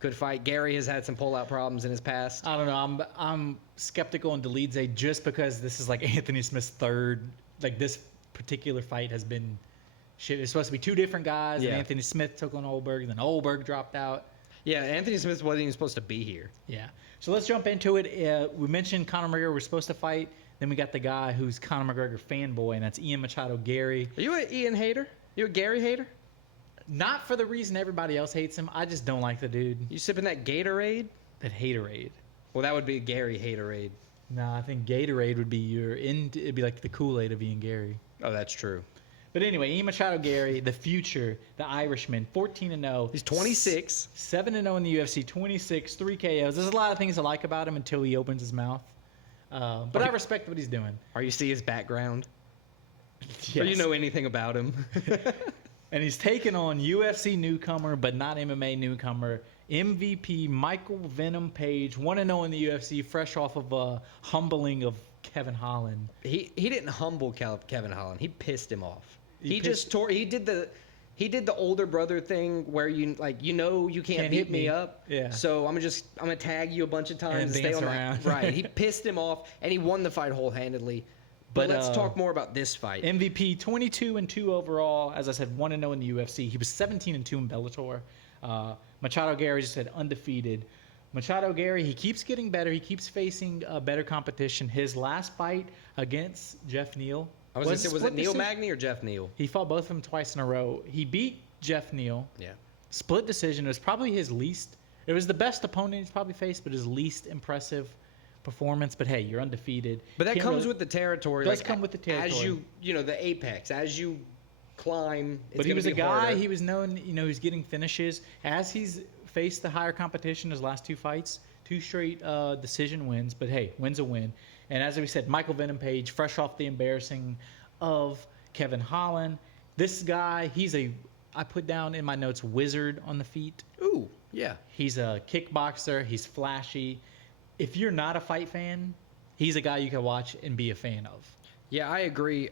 could fight. Gary has had some pull-out problems in his past. I don't know. I'm skeptical on Dolidze just because this is like Anthony Smith's 3rd. Like, this particular fight has been shit. It's supposed to be 2 different guys, and Anthony Smith took on Oldberg, then Oldberg dropped out. Yeah, Anthony Smith wasn't even supposed to be here. Yeah. So let's jump into it. We mentioned Conor McGregor was supposed to fight. Then we got the guy who's Conor McGregor fanboy, and that's Ian Machado Gary. Are you an Ian hater? You a Gary hater? Not for the reason everybody else hates him. I just don't like the dude. You sipping that Gatorade? That haterade. Well, that would be Gary haterade. No, I think Gatorade would be it'd be like the Kool-Aid of Ian Gary. Oh, that's true. But anyway, Ian Machado Gary, the future, the Irishman, 14-0. He's 26. 7-0 in the UFC, 26, 3 KOs. There's a lot of things I like about him until he opens his mouth. But I respect what he's doing. Or you see his background. Yes. Or you know anything about him. And he's taken on UFC newcomer, but not MMA newcomer, MVP Michael Venom Page, 1-0 in the UFC, fresh off of a humbling of Kevin Holland. He didn't humble Kevin Holland. He pissed him off. He did the older brother thing where you can't beat me up. Yeah. So I'm gonna tag you a bunch of times And stay dance on around. that. Right. He pissed him off and he won the fight whole-handedly. But let's talk more about this fight. MVP 22-2 overall. As I said, 1-0 in the UFC. He was 17-2 in Bellator. Machado Gary just said undefeated. Machado Gary, he keeps getting better. He keeps facing better competition. His last fight against Jeff Neal. Was it Neil Magny or Jeff Neal? He fought both of them twice in a row. He beat Jeff Neal. Yeah. Split decision. It was probably his least. It was the best opponent he's probably faced, but his least impressive performance. But hey, you're undefeated. But that comes with the territory. Does come with the territory. As the apex, as you climb. But he was a guy. He was known. He's getting finishes as he's faced the higher competition. His last two fights, 2 straight decision wins. But hey, win's a win. And as we said, Michael Venom Page, fresh off the embarrassing of Kevin Holland. This guy, I put down in my notes, wizard on the feet. Ooh, yeah. He's a kickboxer. He's flashy. If you're not a fight fan, he's a guy you can watch and be a fan of. Yeah, I agree.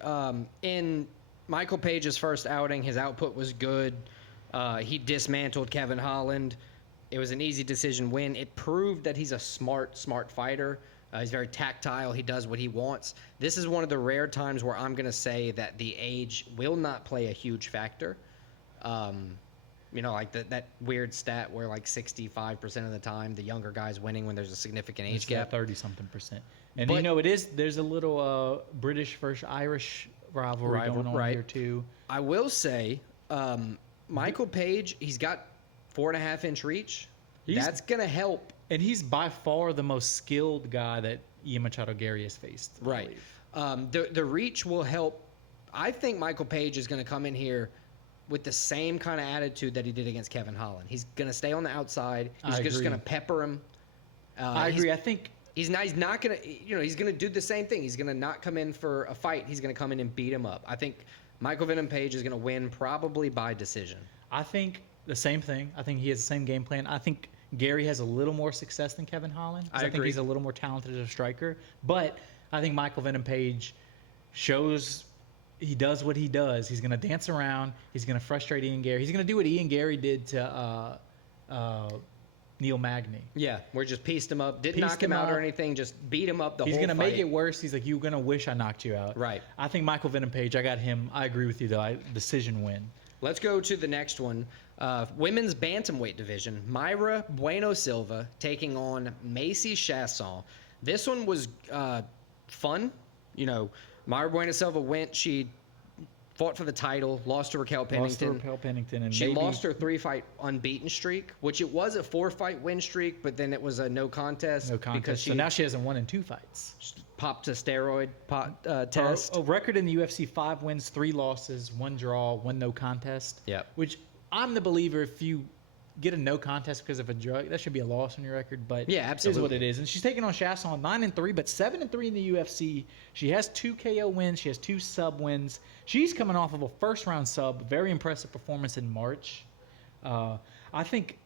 In Michael Page's first outing, his output was good. He dismantled Kevin Holland. It was an easy decision win. It proved that he's a smart fighter. He's very tactile. He does what he wants. This is one of the rare times where I'm going to say that the age will not play a huge factor. Like that weird stat where like 65% of the time the younger guy's winning when there's a significant age gap. 30-something%. And there's a little British versus Irish rivalry going on here too. I will say, Michael Page, he's got 4.5-inch reach. That's going to help. And he's by far the most skilled guy that Ian Machado Gary has faced. Right. The reach will help. I think Michael Page is going to come in here with the same kind of attitude that he did against Kevin Holland. He's going to stay on the outside. He's just going to pepper him. I agree. I think he's not going to, he's going to do the same thing. He's going to not come in for a fight. He's going to come in and beat him up. I think Michael Venom Page is going to win probably by decision. I think the same thing. I think he has the same game plan. I think Gary has a little more success than Kevin Holland. I think he's a little more talented as a striker. But I think Michael Venom Page shows he does what he does. He's going to dance around. He's going to frustrate Ian Gary. He's going to do what Ian Gary did to Neil Magny. Yeah, where just pieced him up. Didn't knock him out or anything. Just beat him up the whole fight. He's going to make it worse. He's like, you're going to wish I knocked you out. Right. I think Michael Venom Page, I got him. I agree with you, though. Decision win. Let's go to the next one. Women's bantamweight division. Mayra Bueno Silva taking on Macy Chasson. This one was fun. Mayra Bueno Silva she fought for the title, lost to Raquel Pennington. And she lost her 3-fight unbeaten streak, which it was a 4-fight win streak, but then it was a no contest. So now she hasn't won in 2 fights. Popped a steroid test. A record in the UFC: 5 wins, 3 losses, 1 draw, 1 no contest. Yeah. Which I'm the believer, if you get a no contest because of a drug, that should be a loss on your record. But yeah, absolutely, is what it is. And she's taking on Chasson, 9-3, but 7-3 in the UFC. She has 2 KO wins. She has 2 sub wins. She's coming off of a first-round sub. Very impressive performance in March. I think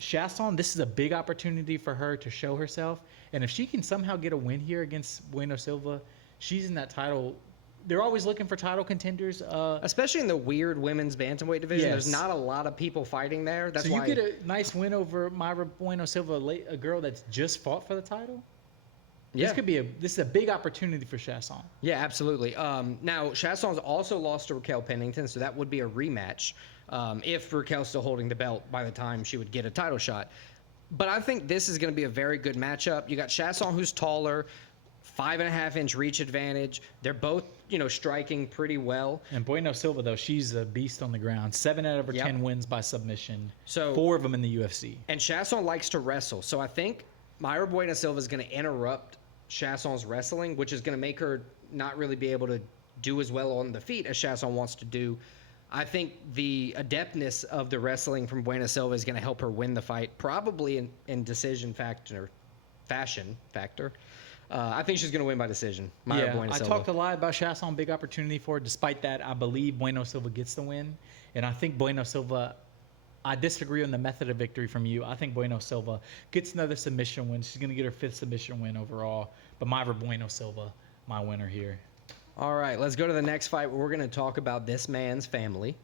Chasson, this is a big opportunity for her to show herself. And if she can somehow get a win here against Bueno Silva, she's in that title. They're always looking for title contenders. Especially in the weird women's bantamweight division. Yes. There's not a lot of people fighting there. That's why you get a nice win over Mayra Bueno Silva, a girl that's just fought for the title. Yeah. This is a big opportunity for Chasson. Yeah, absolutely. Now, Chasson's also lost to Raquel Pennington, so that would be a rematch if Raquel's still holding the belt by the time she would get a title shot. But I think this is going to be a very good matchup. You got Chasson, who's taller, 5.5-inch reach advantage. They're both, striking pretty well. And Bueno Silva, though, she's a beast on the ground. 7 out of her 10 wins by submission. So 4 of them in the UFC. And Chasson likes to wrestle. So I think Mayra Bueno Silva is going to interrupt Chasson's wrestling, which is going to make her not really be able to do as well on the feet as Chasson wants to do. I think the adeptness of the wrestling from Bueno Silva is going to help her win the fight, probably in decision fashion factor. I think she's going to win by decision. Mayra Bueno I Silva. talked a lot about Chasson, big opportunity for her. Despite that, I believe Bueno Silva gets the win. And I think Bueno Silva, I disagree on the method of victory from you. I think Bueno Silva gets another submission win. She's going to get her 5th submission win overall. But Mayra Bueno Silva, my winner here. All right, let's go to the next fight where we're going to talk about this man's family.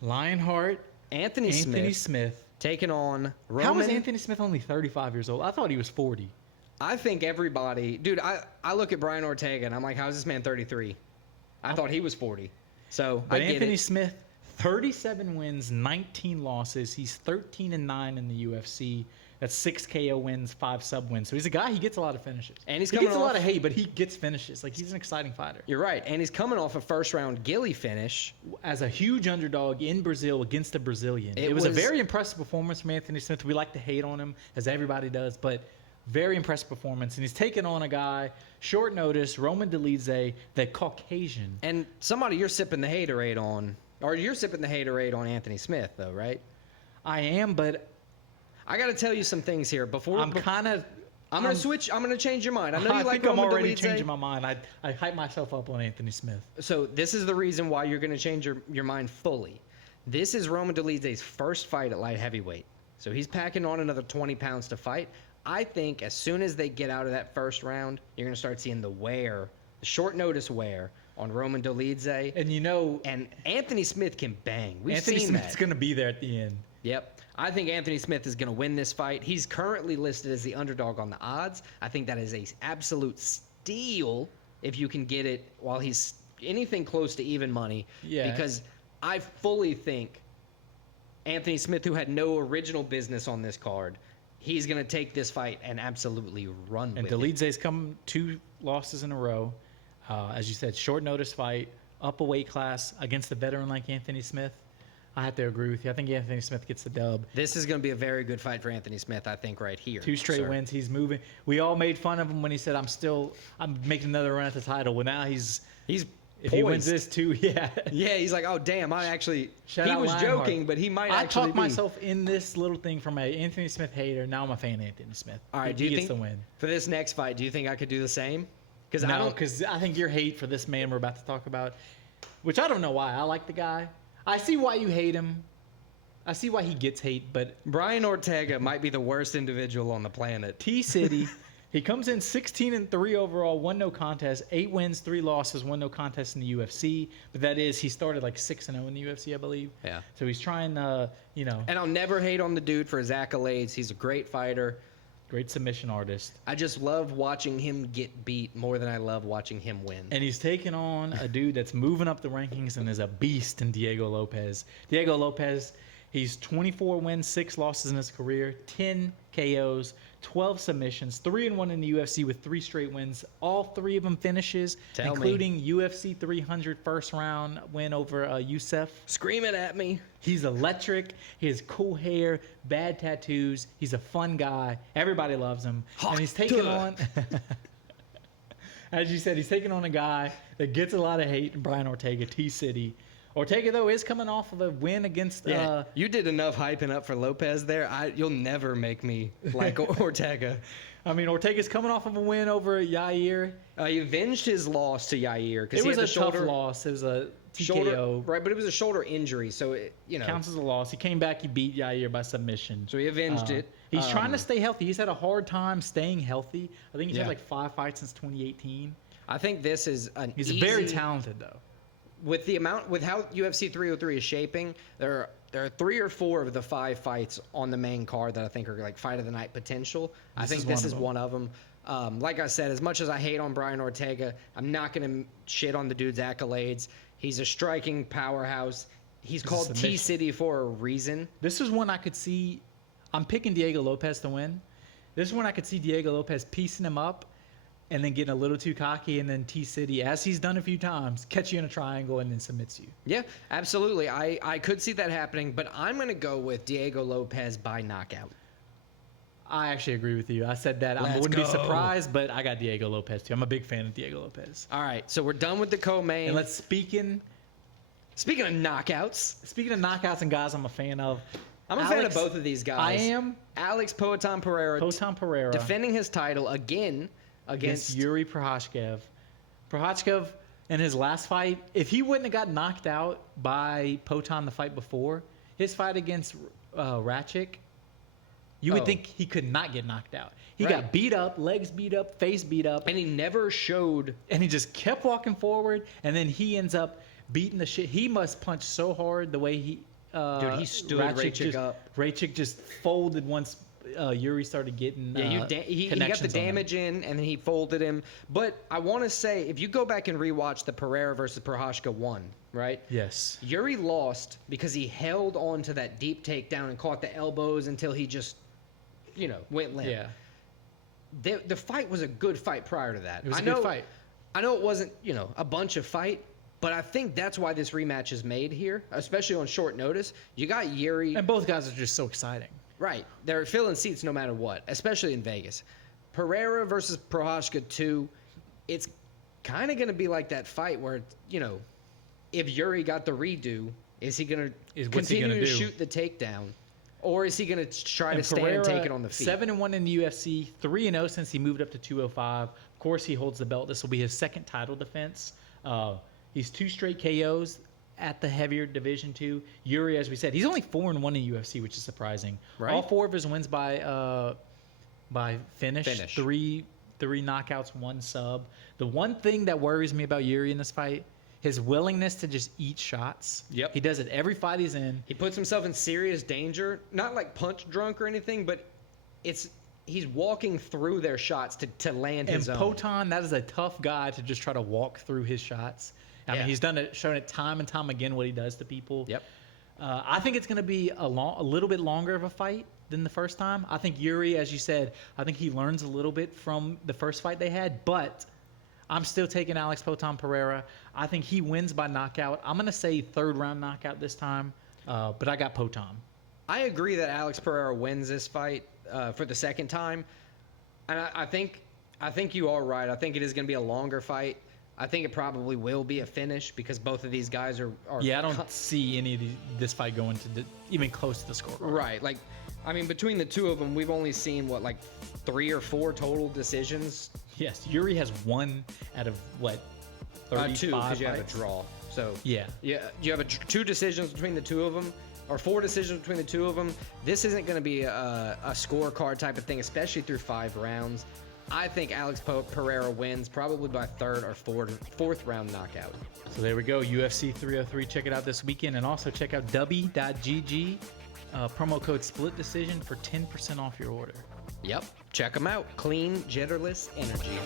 Lionheart, Anthony Smith taking on Roman. How is Anthony Smith only 35 years old? I thought he was 40. I think everybody... Dude, I look at Brian Ortega, and I'm like, how is this man 33? I thought he was 40. So, but I get Anthony it. Smith, 37 wins, 19 losses. He's 13-9 in the UFC. That's 6 KO wins, 5 sub wins. So he's a guy, he gets a lot of finishes. And he gets a lot of hate, but he gets finishes. Like, he's an exciting fighter. You're right. And he's coming off a first-round Gilly finish. As a huge underdog in Brazil against a Brazilian. It was a very impressive performance from Anthony Smith. We like to hate on him, as everybody does, but very impressive performance. And he's taking on a guy, short notice, Roman Dolidze, the Caucasian. And somebody you're sipping the haterade on, or you're sipping the haterade on Anthony Smith, though, right? I am, but I got to tell you some things here. I'm going to switch. I'm going to change your mind. I know you like Roman Dolidze. I'm already changing my mind. I hype myself up on Anthony Smith. So this is the reason why you're going to change your mind fully. This is Roman Dolidze's first fight at light heavyweight. So he's packing on another 20 pounds to fight. I think as soon as they get out of that first round, you're going to start seeing the short notice wear on Roman Dolidze. And Anthony Smith can bang. Anthony Smith's going to be there at the end. Yep. I think Anthony Smith is going to win this fight. He's currently listed as the underdog on the odds. I think that is an absolute steal if you can get it while he's anything close to even money. Yeah. Because I fully think Anthony Smith, who had no original business on this card, he's going to take this fight and absolutely run with it. And Dolidze's come 2 losses in a row. As you said, short notice fight, up a weight class against a veteran like Anthony Smith. I have to agree with you. I think Anthony Smith gets the dub. This is going to be a very good fight for Anthony Smith, I think, right here. 2 straight wins. He's moving. We all made fun of him when he said, I'm making another run at the title. Well, now he's poised. If he wins this too, yeah. Yeah, he's like, oh, damn, he was Lionheart. joking, but he might actually I talked myself in this little thing from an Anthony Smith hater. Now I'm a fan of Anthony Smith. All right, he gets the win. For this next fight, do you think I could do the same? No, because I think your hate for this man we're about to talk about, which I don't know why. I like the guy. I see why you hate him. I see why he gets hate, but Brian Ortega might be the worst individual on the planet. T-City, he comes in 16-3 overall, 1 no contest, 8 wins, 3 losses, 1 no contest in the UFC. But that is, he started like 6-0 in the UFC, I believe. Yeah. So he's trying, And I'll never hate on the dude for his accolades. He's a great fighter. Great submission artist. I just love watching him get beat more than I love watching him win. And he's taking on a dude that's moving up the rankings and is a beast in Diego Lopez. Diego Lopez, he's 24 wins, 6 losses in his career, 10 KOs, 12 submissions, 3-1 in the UFC with 3 straight wins. All 3 of them finishes, including UFC 300 first round win over Youssef. Scream it at me. He's electric. He has cool hair, bad tattoos. He's a fun guy. Everybody loves him. And he's taking on, as you said, he's taking on a guy that gets a lot of hate, Brian Ortega, T-City. Ortega, though, is coming off of a win against... you did enough hyping up for Lopez there. You'll never make me like Ortega. I mean, Ortega's coming off of a win over Yair. He avenged his loss to Yair. It was a tough loss. It was a TKO. Shoulder, right, but it was a shoulder injury, so it, counts as a loss. He came back. He beat Yair by submission. So he avenged it. He's trying to stay healthy. He's had a hard time staying healthy. I think he's had like 5 fights since 2018. I think this is He's very talented, though. With how UFC 303 is shaping, there are 3 or 4 of the 5 fights on the main card that I think are like fight of the night potential. I think this is one of them. Like I said, as much as I hate on Brian Ortega, I'm not going to shit on the dude's accolades. He's a striking powerhouse. He's called T-City for a reason. This is one I could see. I'm picking Diego Lopez to win. This is one I could see Diego Lopez piecing him up and then getting a little too cocky, and then T-City, as he's done a few times, catch you in a triangle and then submits you. Yeah, absolutely. I could see that happening, but I'm going to go with Diego Lopez by knockout. I actually agree with you. I said that. I Let's wouldn't be go. surprised, but I got Diego Lopez too. I'm a big fan of Diego Lopez. All right, so we're done with the co-main. And let's speaking Speaking of knockouts, of knockouts and guys I'm a fan of. I'm a fan of both of these guys. I am. Alex Poatan Pereira Poatan Pereira defending his title again against Yuri Prohashchev. Prohashchev in his last fight, if he wouldn't have got knocked out by Poatan the fight before, his fight against Ratchik, you would think he could not get knocked out. He Right. got beat up, legs beat up, face beat up, and he never showed. and he just kept walking forward, and then he ends up beating the shit. He must punch so hard the way he... Dude, he stood Ratchik up. Ratchik just folded once Yuri started getting Yeah, he got the connections on him. damage in, and then he folded him. But I want to say, if you go back and rewatch the Pereira versus Prohashka one, right? Yes. Yuri lost because he held on to that deep takedown and caught the elbows until he just, went limp. Yeah. The fight was a good fight prior to that. It was a good fight. I know it wasn't, a bunch of fight, but I think that's why this rematch is made here, especially on short notice. You got Yuri. And both guys are just so exciting. Right. They're filling seats no matter what, especially in Vegas. Pereira versus Prohashka 2, it's kind of going to be like that fight where, if Yuri got the redo, is he going to continue to shoot the takedown? Or is he going to try to stand and take it on the feet? 7-1 in the UFC, 3-0 since he moved up to 205. Of course, he holds the belt. This will be his second title defense. He's 2 straight KOs at the heavier division 2. Yuri, as we said, he's only 4-1 in UFC, which is surprising. Right. All 4 of his wins by finish. Three knockouts, 1 sub. The one thing that worries me about Yuri in this fight, his willingness to just eat shots. Yep. He does it every fight he's in. He puts himself in serious danger, not like punch drunk or anything, but he's walking through their shots to land his own. And Poatan, that is a tough guy to just try to walk through his shots. I mean, he's shown it time and time again what he does to people. Yep. I think it's going to be a little bit longer of a fight than the first time. I think Yuri, as you said, I think he learns a little bit from the first fight they had, but I'm still taking Alex Poatan Pereira. I think he wins by knockout. I'm going to say 3rd round knockout this time, but I got Poatan. I agree that Alex Pereira wins this fight for the second time, and I think you are right. I think it is going to be a longer fight. I think it probably will be a finish because both of these guys are Yeah, I don't see any of this fight going to even close to the score. Right. Like, I mean, between the two of them, we've only seen, 3 or 4 total decisions? Yes, Yuri has 1 out of, 35 2, because you have a fights? draw. So, Yeah. you have 2 decisions between the two of them, or 4 decisions between the two of them. This isn't going to be a scorecard type of thing, especially through 5 rounds. I think Alex Pereira wins probably by 3rd or 4th round knockout. So there we go, UFC 303. Check it out this weekend, and also check out W.GG, promo code Split Decision for 10% off your order. Yep. Check them out. Clean, jitterless energy.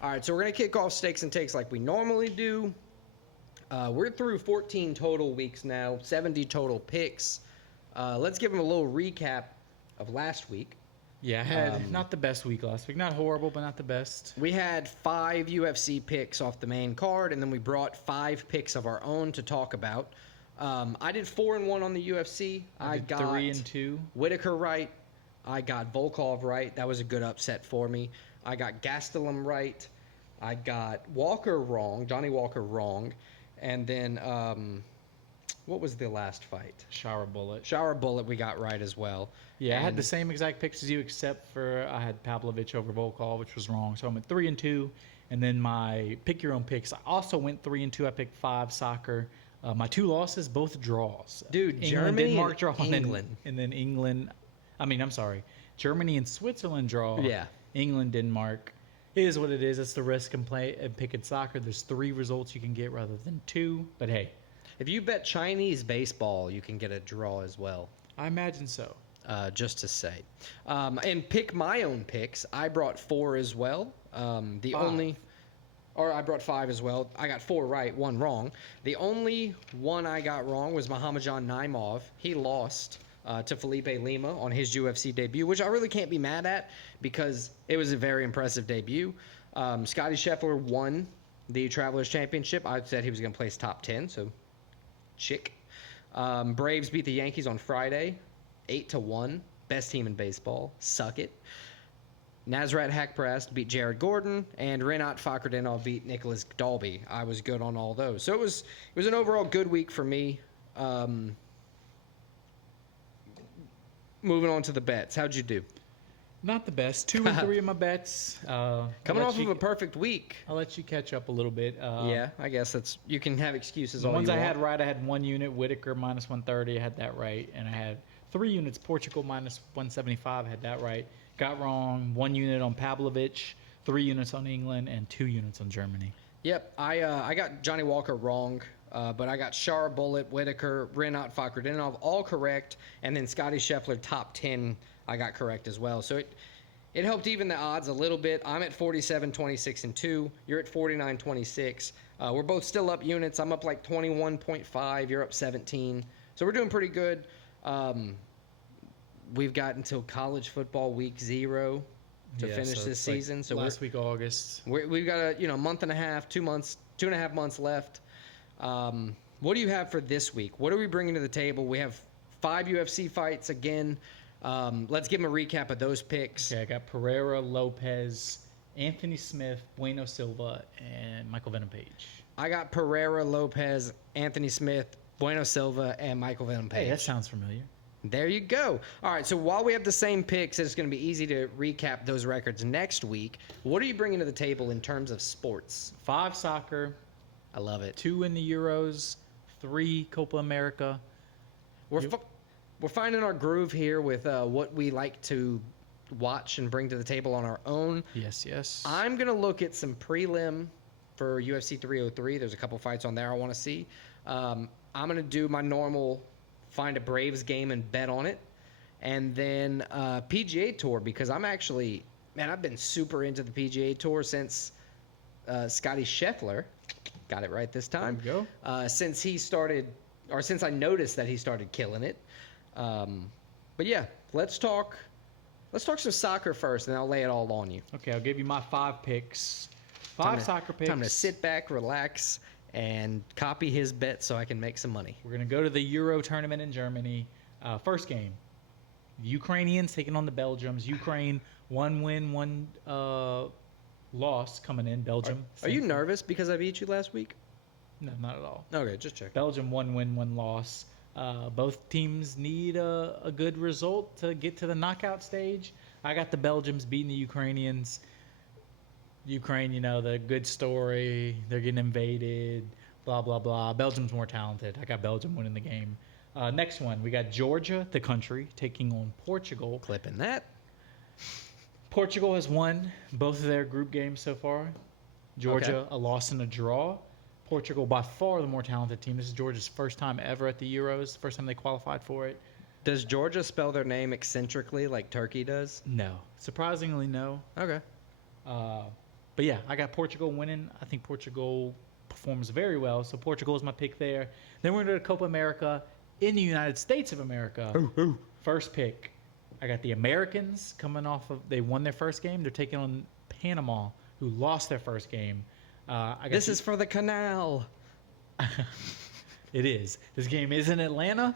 All right, so we're going to kick off Stakes and Takes like we normally do. We're through 14 total weeks now, 70 total picks. Let's give them a little recap of last week. Yeah, I had not the best week last week. Not horrible, but not the best. We had 5 UFC picks off the main card, and then we brought 5 picks of our own to talk about. I did 4-1 on the UFC. I did got 3-2. Whittaker right. I got Volkov right. That was a good upset for me. I got Gastelum right. I got Walker wrong, Johnny Walker wrong. And then, what was the last fight? Shower bullet. Shower Bullet we got right as well. Yeah, I had the same exact picks as you, except for I had Pavlovich over Volkov, which was wrong. So I went 3-2. And then my pick your own picks, I also went 3-2. I picked 5 soccer. My 2 losses, both draws. Dude, England, Germany Denmark draw, and England. And then England. Germany and Switzerland draw. Yeah. England, Denmark. It is what it is. It's the risk and picking soccer. There's 3 results you can get rather than 2. But hey, If you bet Chinese baseball, you can get a draw as well. I imagine so. Just to say. And pick my own picks. I brought 4 as well. I brought 5 as well. I got 4 right, 1 wrong. The only one I got wrong was Muhammadjan Naimov. He lost to Felipe Lima on his UFC debut, which I really can't be mad at because it was a very impressive debut. Scotty Scheffler won the Travelers Championship. I said he was going to place top 10, so chick. Braves beat the Yankees on Friday, 8-1. Best team in baseball. Suck it. Nasrat Hakparast beat Jared Gordon, and Rinat Fakhretdinov beat Nicholas Dalby. I was good on all those. So it was an overall good week for me. Moving on to the bets. How'd you do? Not the best. 2 and 3 of my bets. Coming off of a perfect week. I'll let you catch up a little bit. Yeah, I guess you can have excuses The all ones you I want. had right, I had 1 unit, Whittaker minus 130. I had that right. And I had 3 units, Portugal minus 175. I had that right. Got wrong. 1 unit on Pavlovich, 3 units on England, and 2 units on Germany. Yep, I got Johnny Walker wrong, but I got Shar, Bullitt, Whittaker, Rinat Fakhretdinov all correct, and then Scotty Scheffler top 10 I got correct as well. So it helped even the odds a little bit. I'm at 47, 26, and 2. You're at 49, 26. We're both still up units. I'm up like 21.5. You're up 17. So we're doing pretty good. We've got until college football week 0 to finish this season. So last week August. We've got a month and a half, 2 months, 2.5 months left. What do you have for this week? What are we bringing to the table? We have 5 UFC fights again. Let's give them a recap of those picks. Okay, I got Pereira, Lopez, Anthony Smith, Bueno Silva, and Michael Venom Page. I got Pereira, Lopez, Anthony Smith, Bueno Silva, and Michael Venom Page. Hey, that sounds familiar. There you go. All right, so while we have the same picks, it's going to be easy to recap those records next week. What are you bringing to the table in terms of sports? 5 soccer. I love it. 2 in the Euros, 3 Copa America. We're finding our groove here with what we like to watch and bring to the table on our own. Yes. I'm going to look at some prelim for UFC 303. There's a couple fights on there I want to see. I'm going to do my normal find a Braves game and bet on it. And then PGA Tour, because I've been super into the PGA Tour since Scotty Scheffler, got it right this time. There you go. Since I noticed that he started killing it. But yeah, let's talk some soccer first, and I'll lay it all on you. Okay, I'll give you my 5 picks. 5 soccer picks. Time to sit back, relax, and copy his bet so I can make some money. We're going to go to the Euro tournament in Germany. First game, the Ukrainians taking on the Belgians. Ukraine, 1 win, 1 loss coming in. Belgium. Are you nervous because I beat you last week? No, not at all. Okay, just check. Belgium, 1 win, 1 loss. Both teams need a good result to get to the knockout stage. I got the Belgians beating the Ukrainians. Ukraine, the good story. They're getting invaded, blah, blah, blah. Belgium's more talented. I got Belgium winning the game. Next one, we got Georgia, the country, taking on Portugal. Clipping that. Portugal has won both of their group games so far. Georgia, a loss and a draw. Portugal, by far the more talented team. This is Georgia's first time ever at the Euros, first time they qualified for it. Does Georgia spell their name eccentrically like Turkey does? No. Surprisingly, no. Okay. But yeah, I got Portugal winning. I think Portugal performs very well, so Portugal is my pick there. Then we're going to go to Copa America in the United States of America. First pick, I got the Americans coming off of, they won their first game. They're taking on Panama, who lost their first game. This is for the canal. It is. This game is in Atlanta.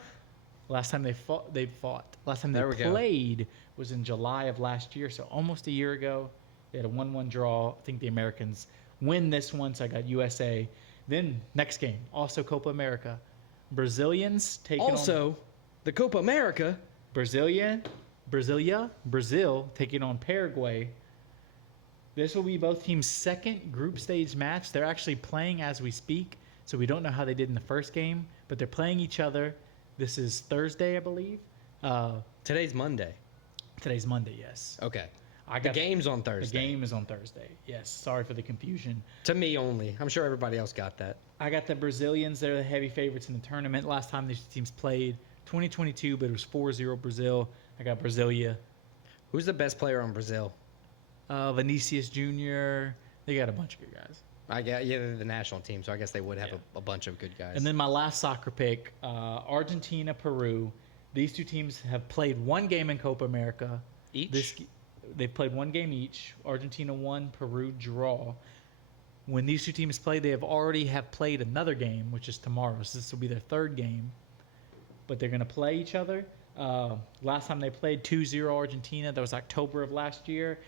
Last time they fought. Last time they played was in July of last year, so almost a year ago. They had a 1-1 draw. I think the Americans win this one, so I got USA. Then next game, also Copa America. Brazilians taking on the Copa America. Brazil taking on Paraguay. This will be both teams' second group stage match. They're actually playing as we speak, so we don't know how they did in the first game, but they're playing each other. This is Thursday, I believe. Today's Monday. Today's Monday, yes. Okay. The game's on Thursday. The game is on Thursday. Yes. Sorry for the confusion. To me only. I'm sure everybody else got that. I got the Brazilians. They're the heavy favorites in the tournament. Last time these teams played, 2022, but it was 4-0 Brazil. I got Brasilia. Who's the best player on Brazil? Vinicius Jr. They got a bunch of good guys. They're the national team, so I guess they would have a bunch of good guys. And then my last soccer pick, Argentina, Peru. These two teams have played one game in Copa America. Each? They've played one game each. Argentina won, Peru draw. When these two teams play, they have played another game, which is tomorrow. So this will be their third game. But they're going to play each other. Last time they played 2-0 Argentina. That was October of last year.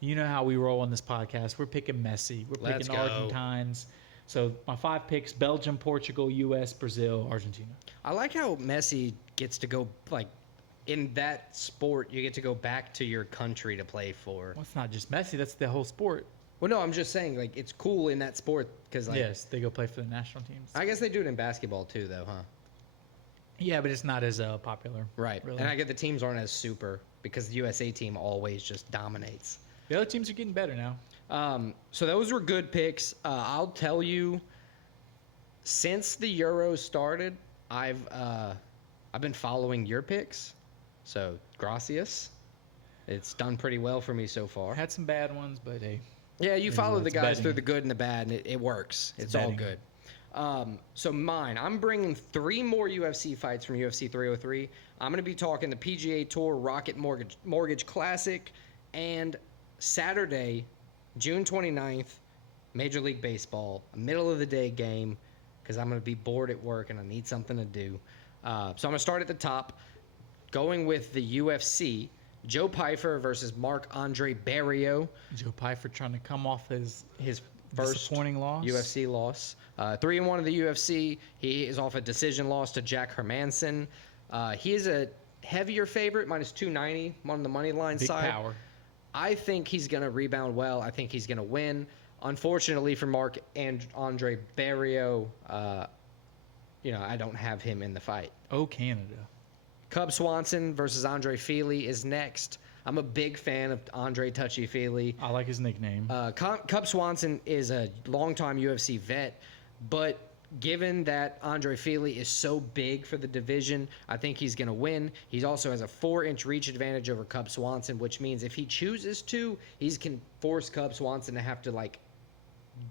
You know how we roll on this podcast. We're picking Messi. We're Let's picking go. Argentines. So my 5 picks: Belgium, Portugal, U.S., Brazil, Argentina. I like how Messi gets to go, like, in that sport, you get to go back to your country to play for. Well, it's not just Messi. That's the whole sport. Well, no, I'm just saying, like, it's cool in that sport because, like, Yes, they go play for the national teams. I guess they do it in basketball too, though, huh? Yeah, but it's not as popular. Right. Really. And I get the teams aren't as super because the USA team always just dominates. The other teams are getting better now. So those were good picks. I'll tell you, since the Euros started, I've been following your picks. So gracias. It's done pretty well for me so far. Had some bad ones, but hey. Yeah, you follow the it's guys betting. through the good and the bad, and it works. It's all betting. good. So mine, I'm bringing 3 more UFC fights from UFC 303. I'm going to be talking the PGA Tour Rocket Mortgage Classic, and Saturday, June 29th, Major League Baseball, a middle-of-the-day game, because I'm going to be bored at work and I need something to do. So I'm going to start at the top, going with the UFC, Joe Pyfer versus Marc-Andre Barrio. Joe Pyfer trying to come off his First disappointing loss. UFC loss. 3-1 in the UFC. He is off a decision loss to Jack Hermanson. He is a heavier favorite, minus 290 on the money line Big side. power. I think he's going to rebound well. I think he's going to win. Unfortunately for Marc-Andre Barrio, I don't have him in the fight. Oh, Canada. Cub Swanson versus Andre Fili is next. I'm a big fan of Andre Touchy Fili. I like his nickname. Cub Swanson is a longtime UFC vet, but given that Andre Fili is so big for the division, I think he's going to win. He also has a 4-inch reach advantage over Cub Swanson, which means if he chooses to, he can force Cub Swanson to have to, like,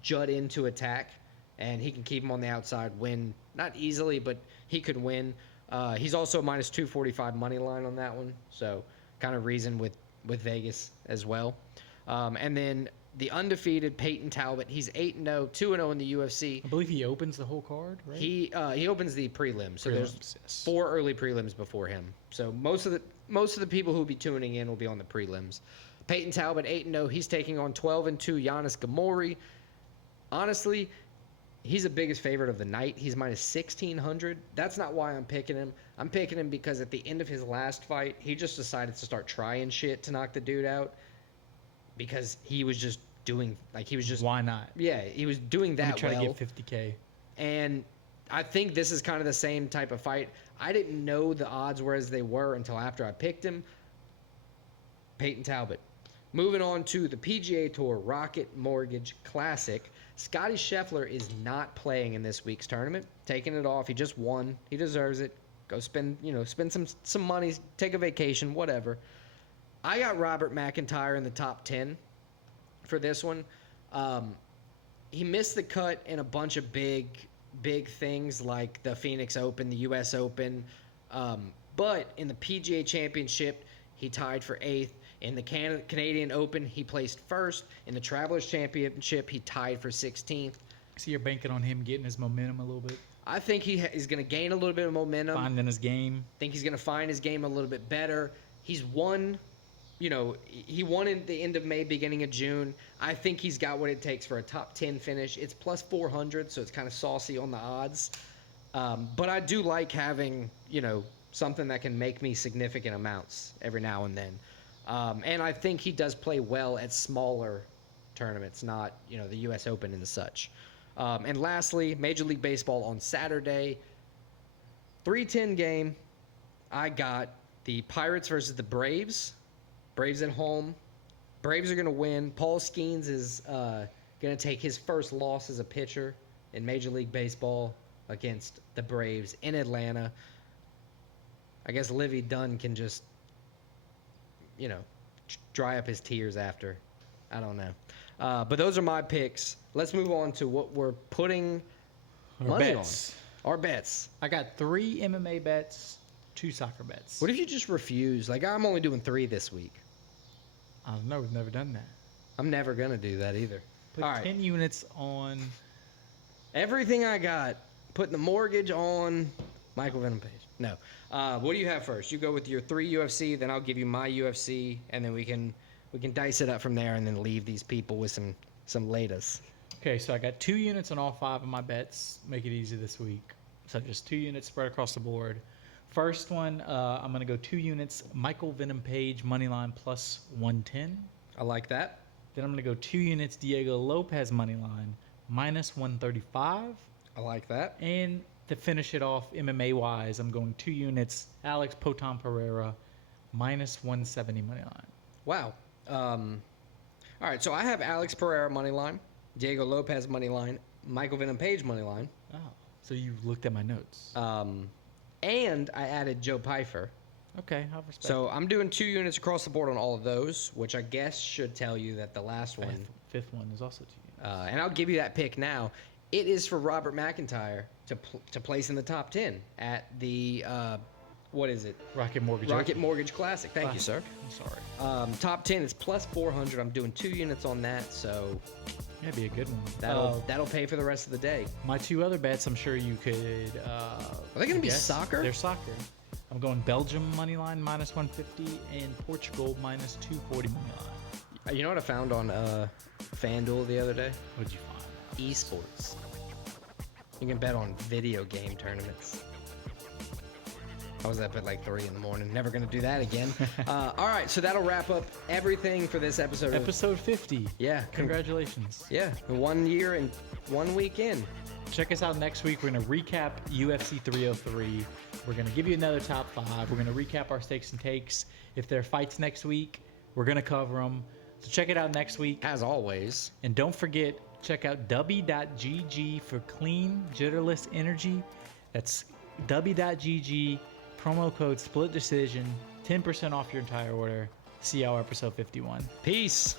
jut into attack, and he can keep him on the outside, win. Not easily, but he could win. He's also minus 245 money line on that one, so kind of reason with Vegas as well. And then the undefeated Peyton Talbot, he's 8-0, 2-0 in the UFC. I believe he opens the whole card, right? He opens the prelims, so there's yes. 4 early prelims before him. So most of the people who will be tuning in will be on the prelims. Peyton Talbot 8-0, he's taking on 12-2 Giannis Gamori. Honestly, he's the biggest favorite of the night. He's minus 1,600. That's not why I'm picking him. I'm picking him because at the end of his last fight, he just decided to start trying shit to knock the dude out because he was just doing, like, he was just... Why not? Yeah, he was doing that Try well. to get $50K. And I think this is kind of the same type of fight. I didn't know the odds were as they were until after I picked him. Peyton Talbot. Moving on to the PGA Tour Rocket Mortgage Classic. Scotty Scheffler is not playing in this week's tournament. Taking it off. He just won. He deserves it. Go spend some money, take a vacation, whatever. I got Robert McIntyre in the top 10 for this one. He missed the cut in a bunch of big things like the Phoenix Open, the U.S. Open. But in the PGA Championship, he tied for 8th. In the Canadian Open, he placed 1st. In the Travelers Championship, he tied for 16th. So you're banking on him getting his momentum a little bit? I think he's going to gain a little bit of momentum. Finding his game? I think he's going to find his game a little bit better. He's won, he won in the end of May, beginning of June. I think he's got what it takes for a top 10 finish. It's plus 400, so it's kind of saucy on the odds. But I do like having, something that can make me significant amounts every now and then. And I think he does play well at smaller tournaments, not, the U.S. Open and such. And lastly, Major League Baseball on Saturday. 3:10 game. I got the Pirates versus the Braves. Braves at home. Braves are going to win. Paul Skeens is going to take his first loss as a pitcher in Major League Baseball against the Braves in Atlanta. I guess Livy Dunn can just, dry up his tears after. I don't know. But those are my picks. Let's move on to what we're putting money on. Our bets. I got 3 MMA bets, 2 soccer bets. What if you just refuse? Like, I'm only doing 3 this week. I don't know. We've never done that. I'm never going to do that either. Put All right. 10 units on. Everything I got, putting the mortgage on Michael Venom Page. No. What do you have first? You go with your 3 UFC, then I'll give you my UFC, and then we can dice it up from there, and then leave these people with some latest. Okay, so I got 2 units on all 5 of my bets. Make it easy this week. So just 2 units spread across the board. First one, I'm going to go 2 units. Michael Venom Page, moneyline plus 110. I like that. Then I'm going to go 2 units. Diego Lopez, moneyline minus 135. I like that. And to finish it off, MMA-wise, I'm going 2 units. Alex Poton Pereira, minus 170 moneyline. Wow. All right, so I have Alex Pereira money line, Diego Lopez money line, Michael Venom Page money line. Oh, so you looked at my notes. And I added Joe Pfeiffer. Okay, I'll respect. So I'm doing 2 units across the board on all of those, which I guess should tell you that the last one. Fifth one is also 2 units. And I'll give you that pick now. It is for Robert McIntyre to place in the top 10 at the, what is it? Rocket Mortgage. Rocket Mortgage Classic. Thank you, sir. I'm sorry. Top 10 is plus 400. I'm doing 2 units on that, so That'd be a good one. that'll pay for the rest of the day. My 2 other bets, I'm sure you could. Are they going to be guess. soccer? They're soccer. I'm going Belgium money line minus 150 and Portugal minus 240 money line. You know what I found on FanDuel the other day? What'd you find? Esports. You can bet on video game tournaments. I was up at like 3 in the morning. Never going to do that again. All right, so that'll wrap up everything for this episode. Episode 50. Yeah. Congratulations. Yeah, 1 year and 1 week in. Check us out next week. We're going to recap UFC 303. We're going to give you another top 5. We're going to recap our stakes and takes. If there are fights next week, we're going to cover them. So check it out next week. As always. And don't forget, check out w.gg for clean, jitterless energy. That's w.gg, promo code split decision, 10% off your entire order. See y'all episode 51. Peace.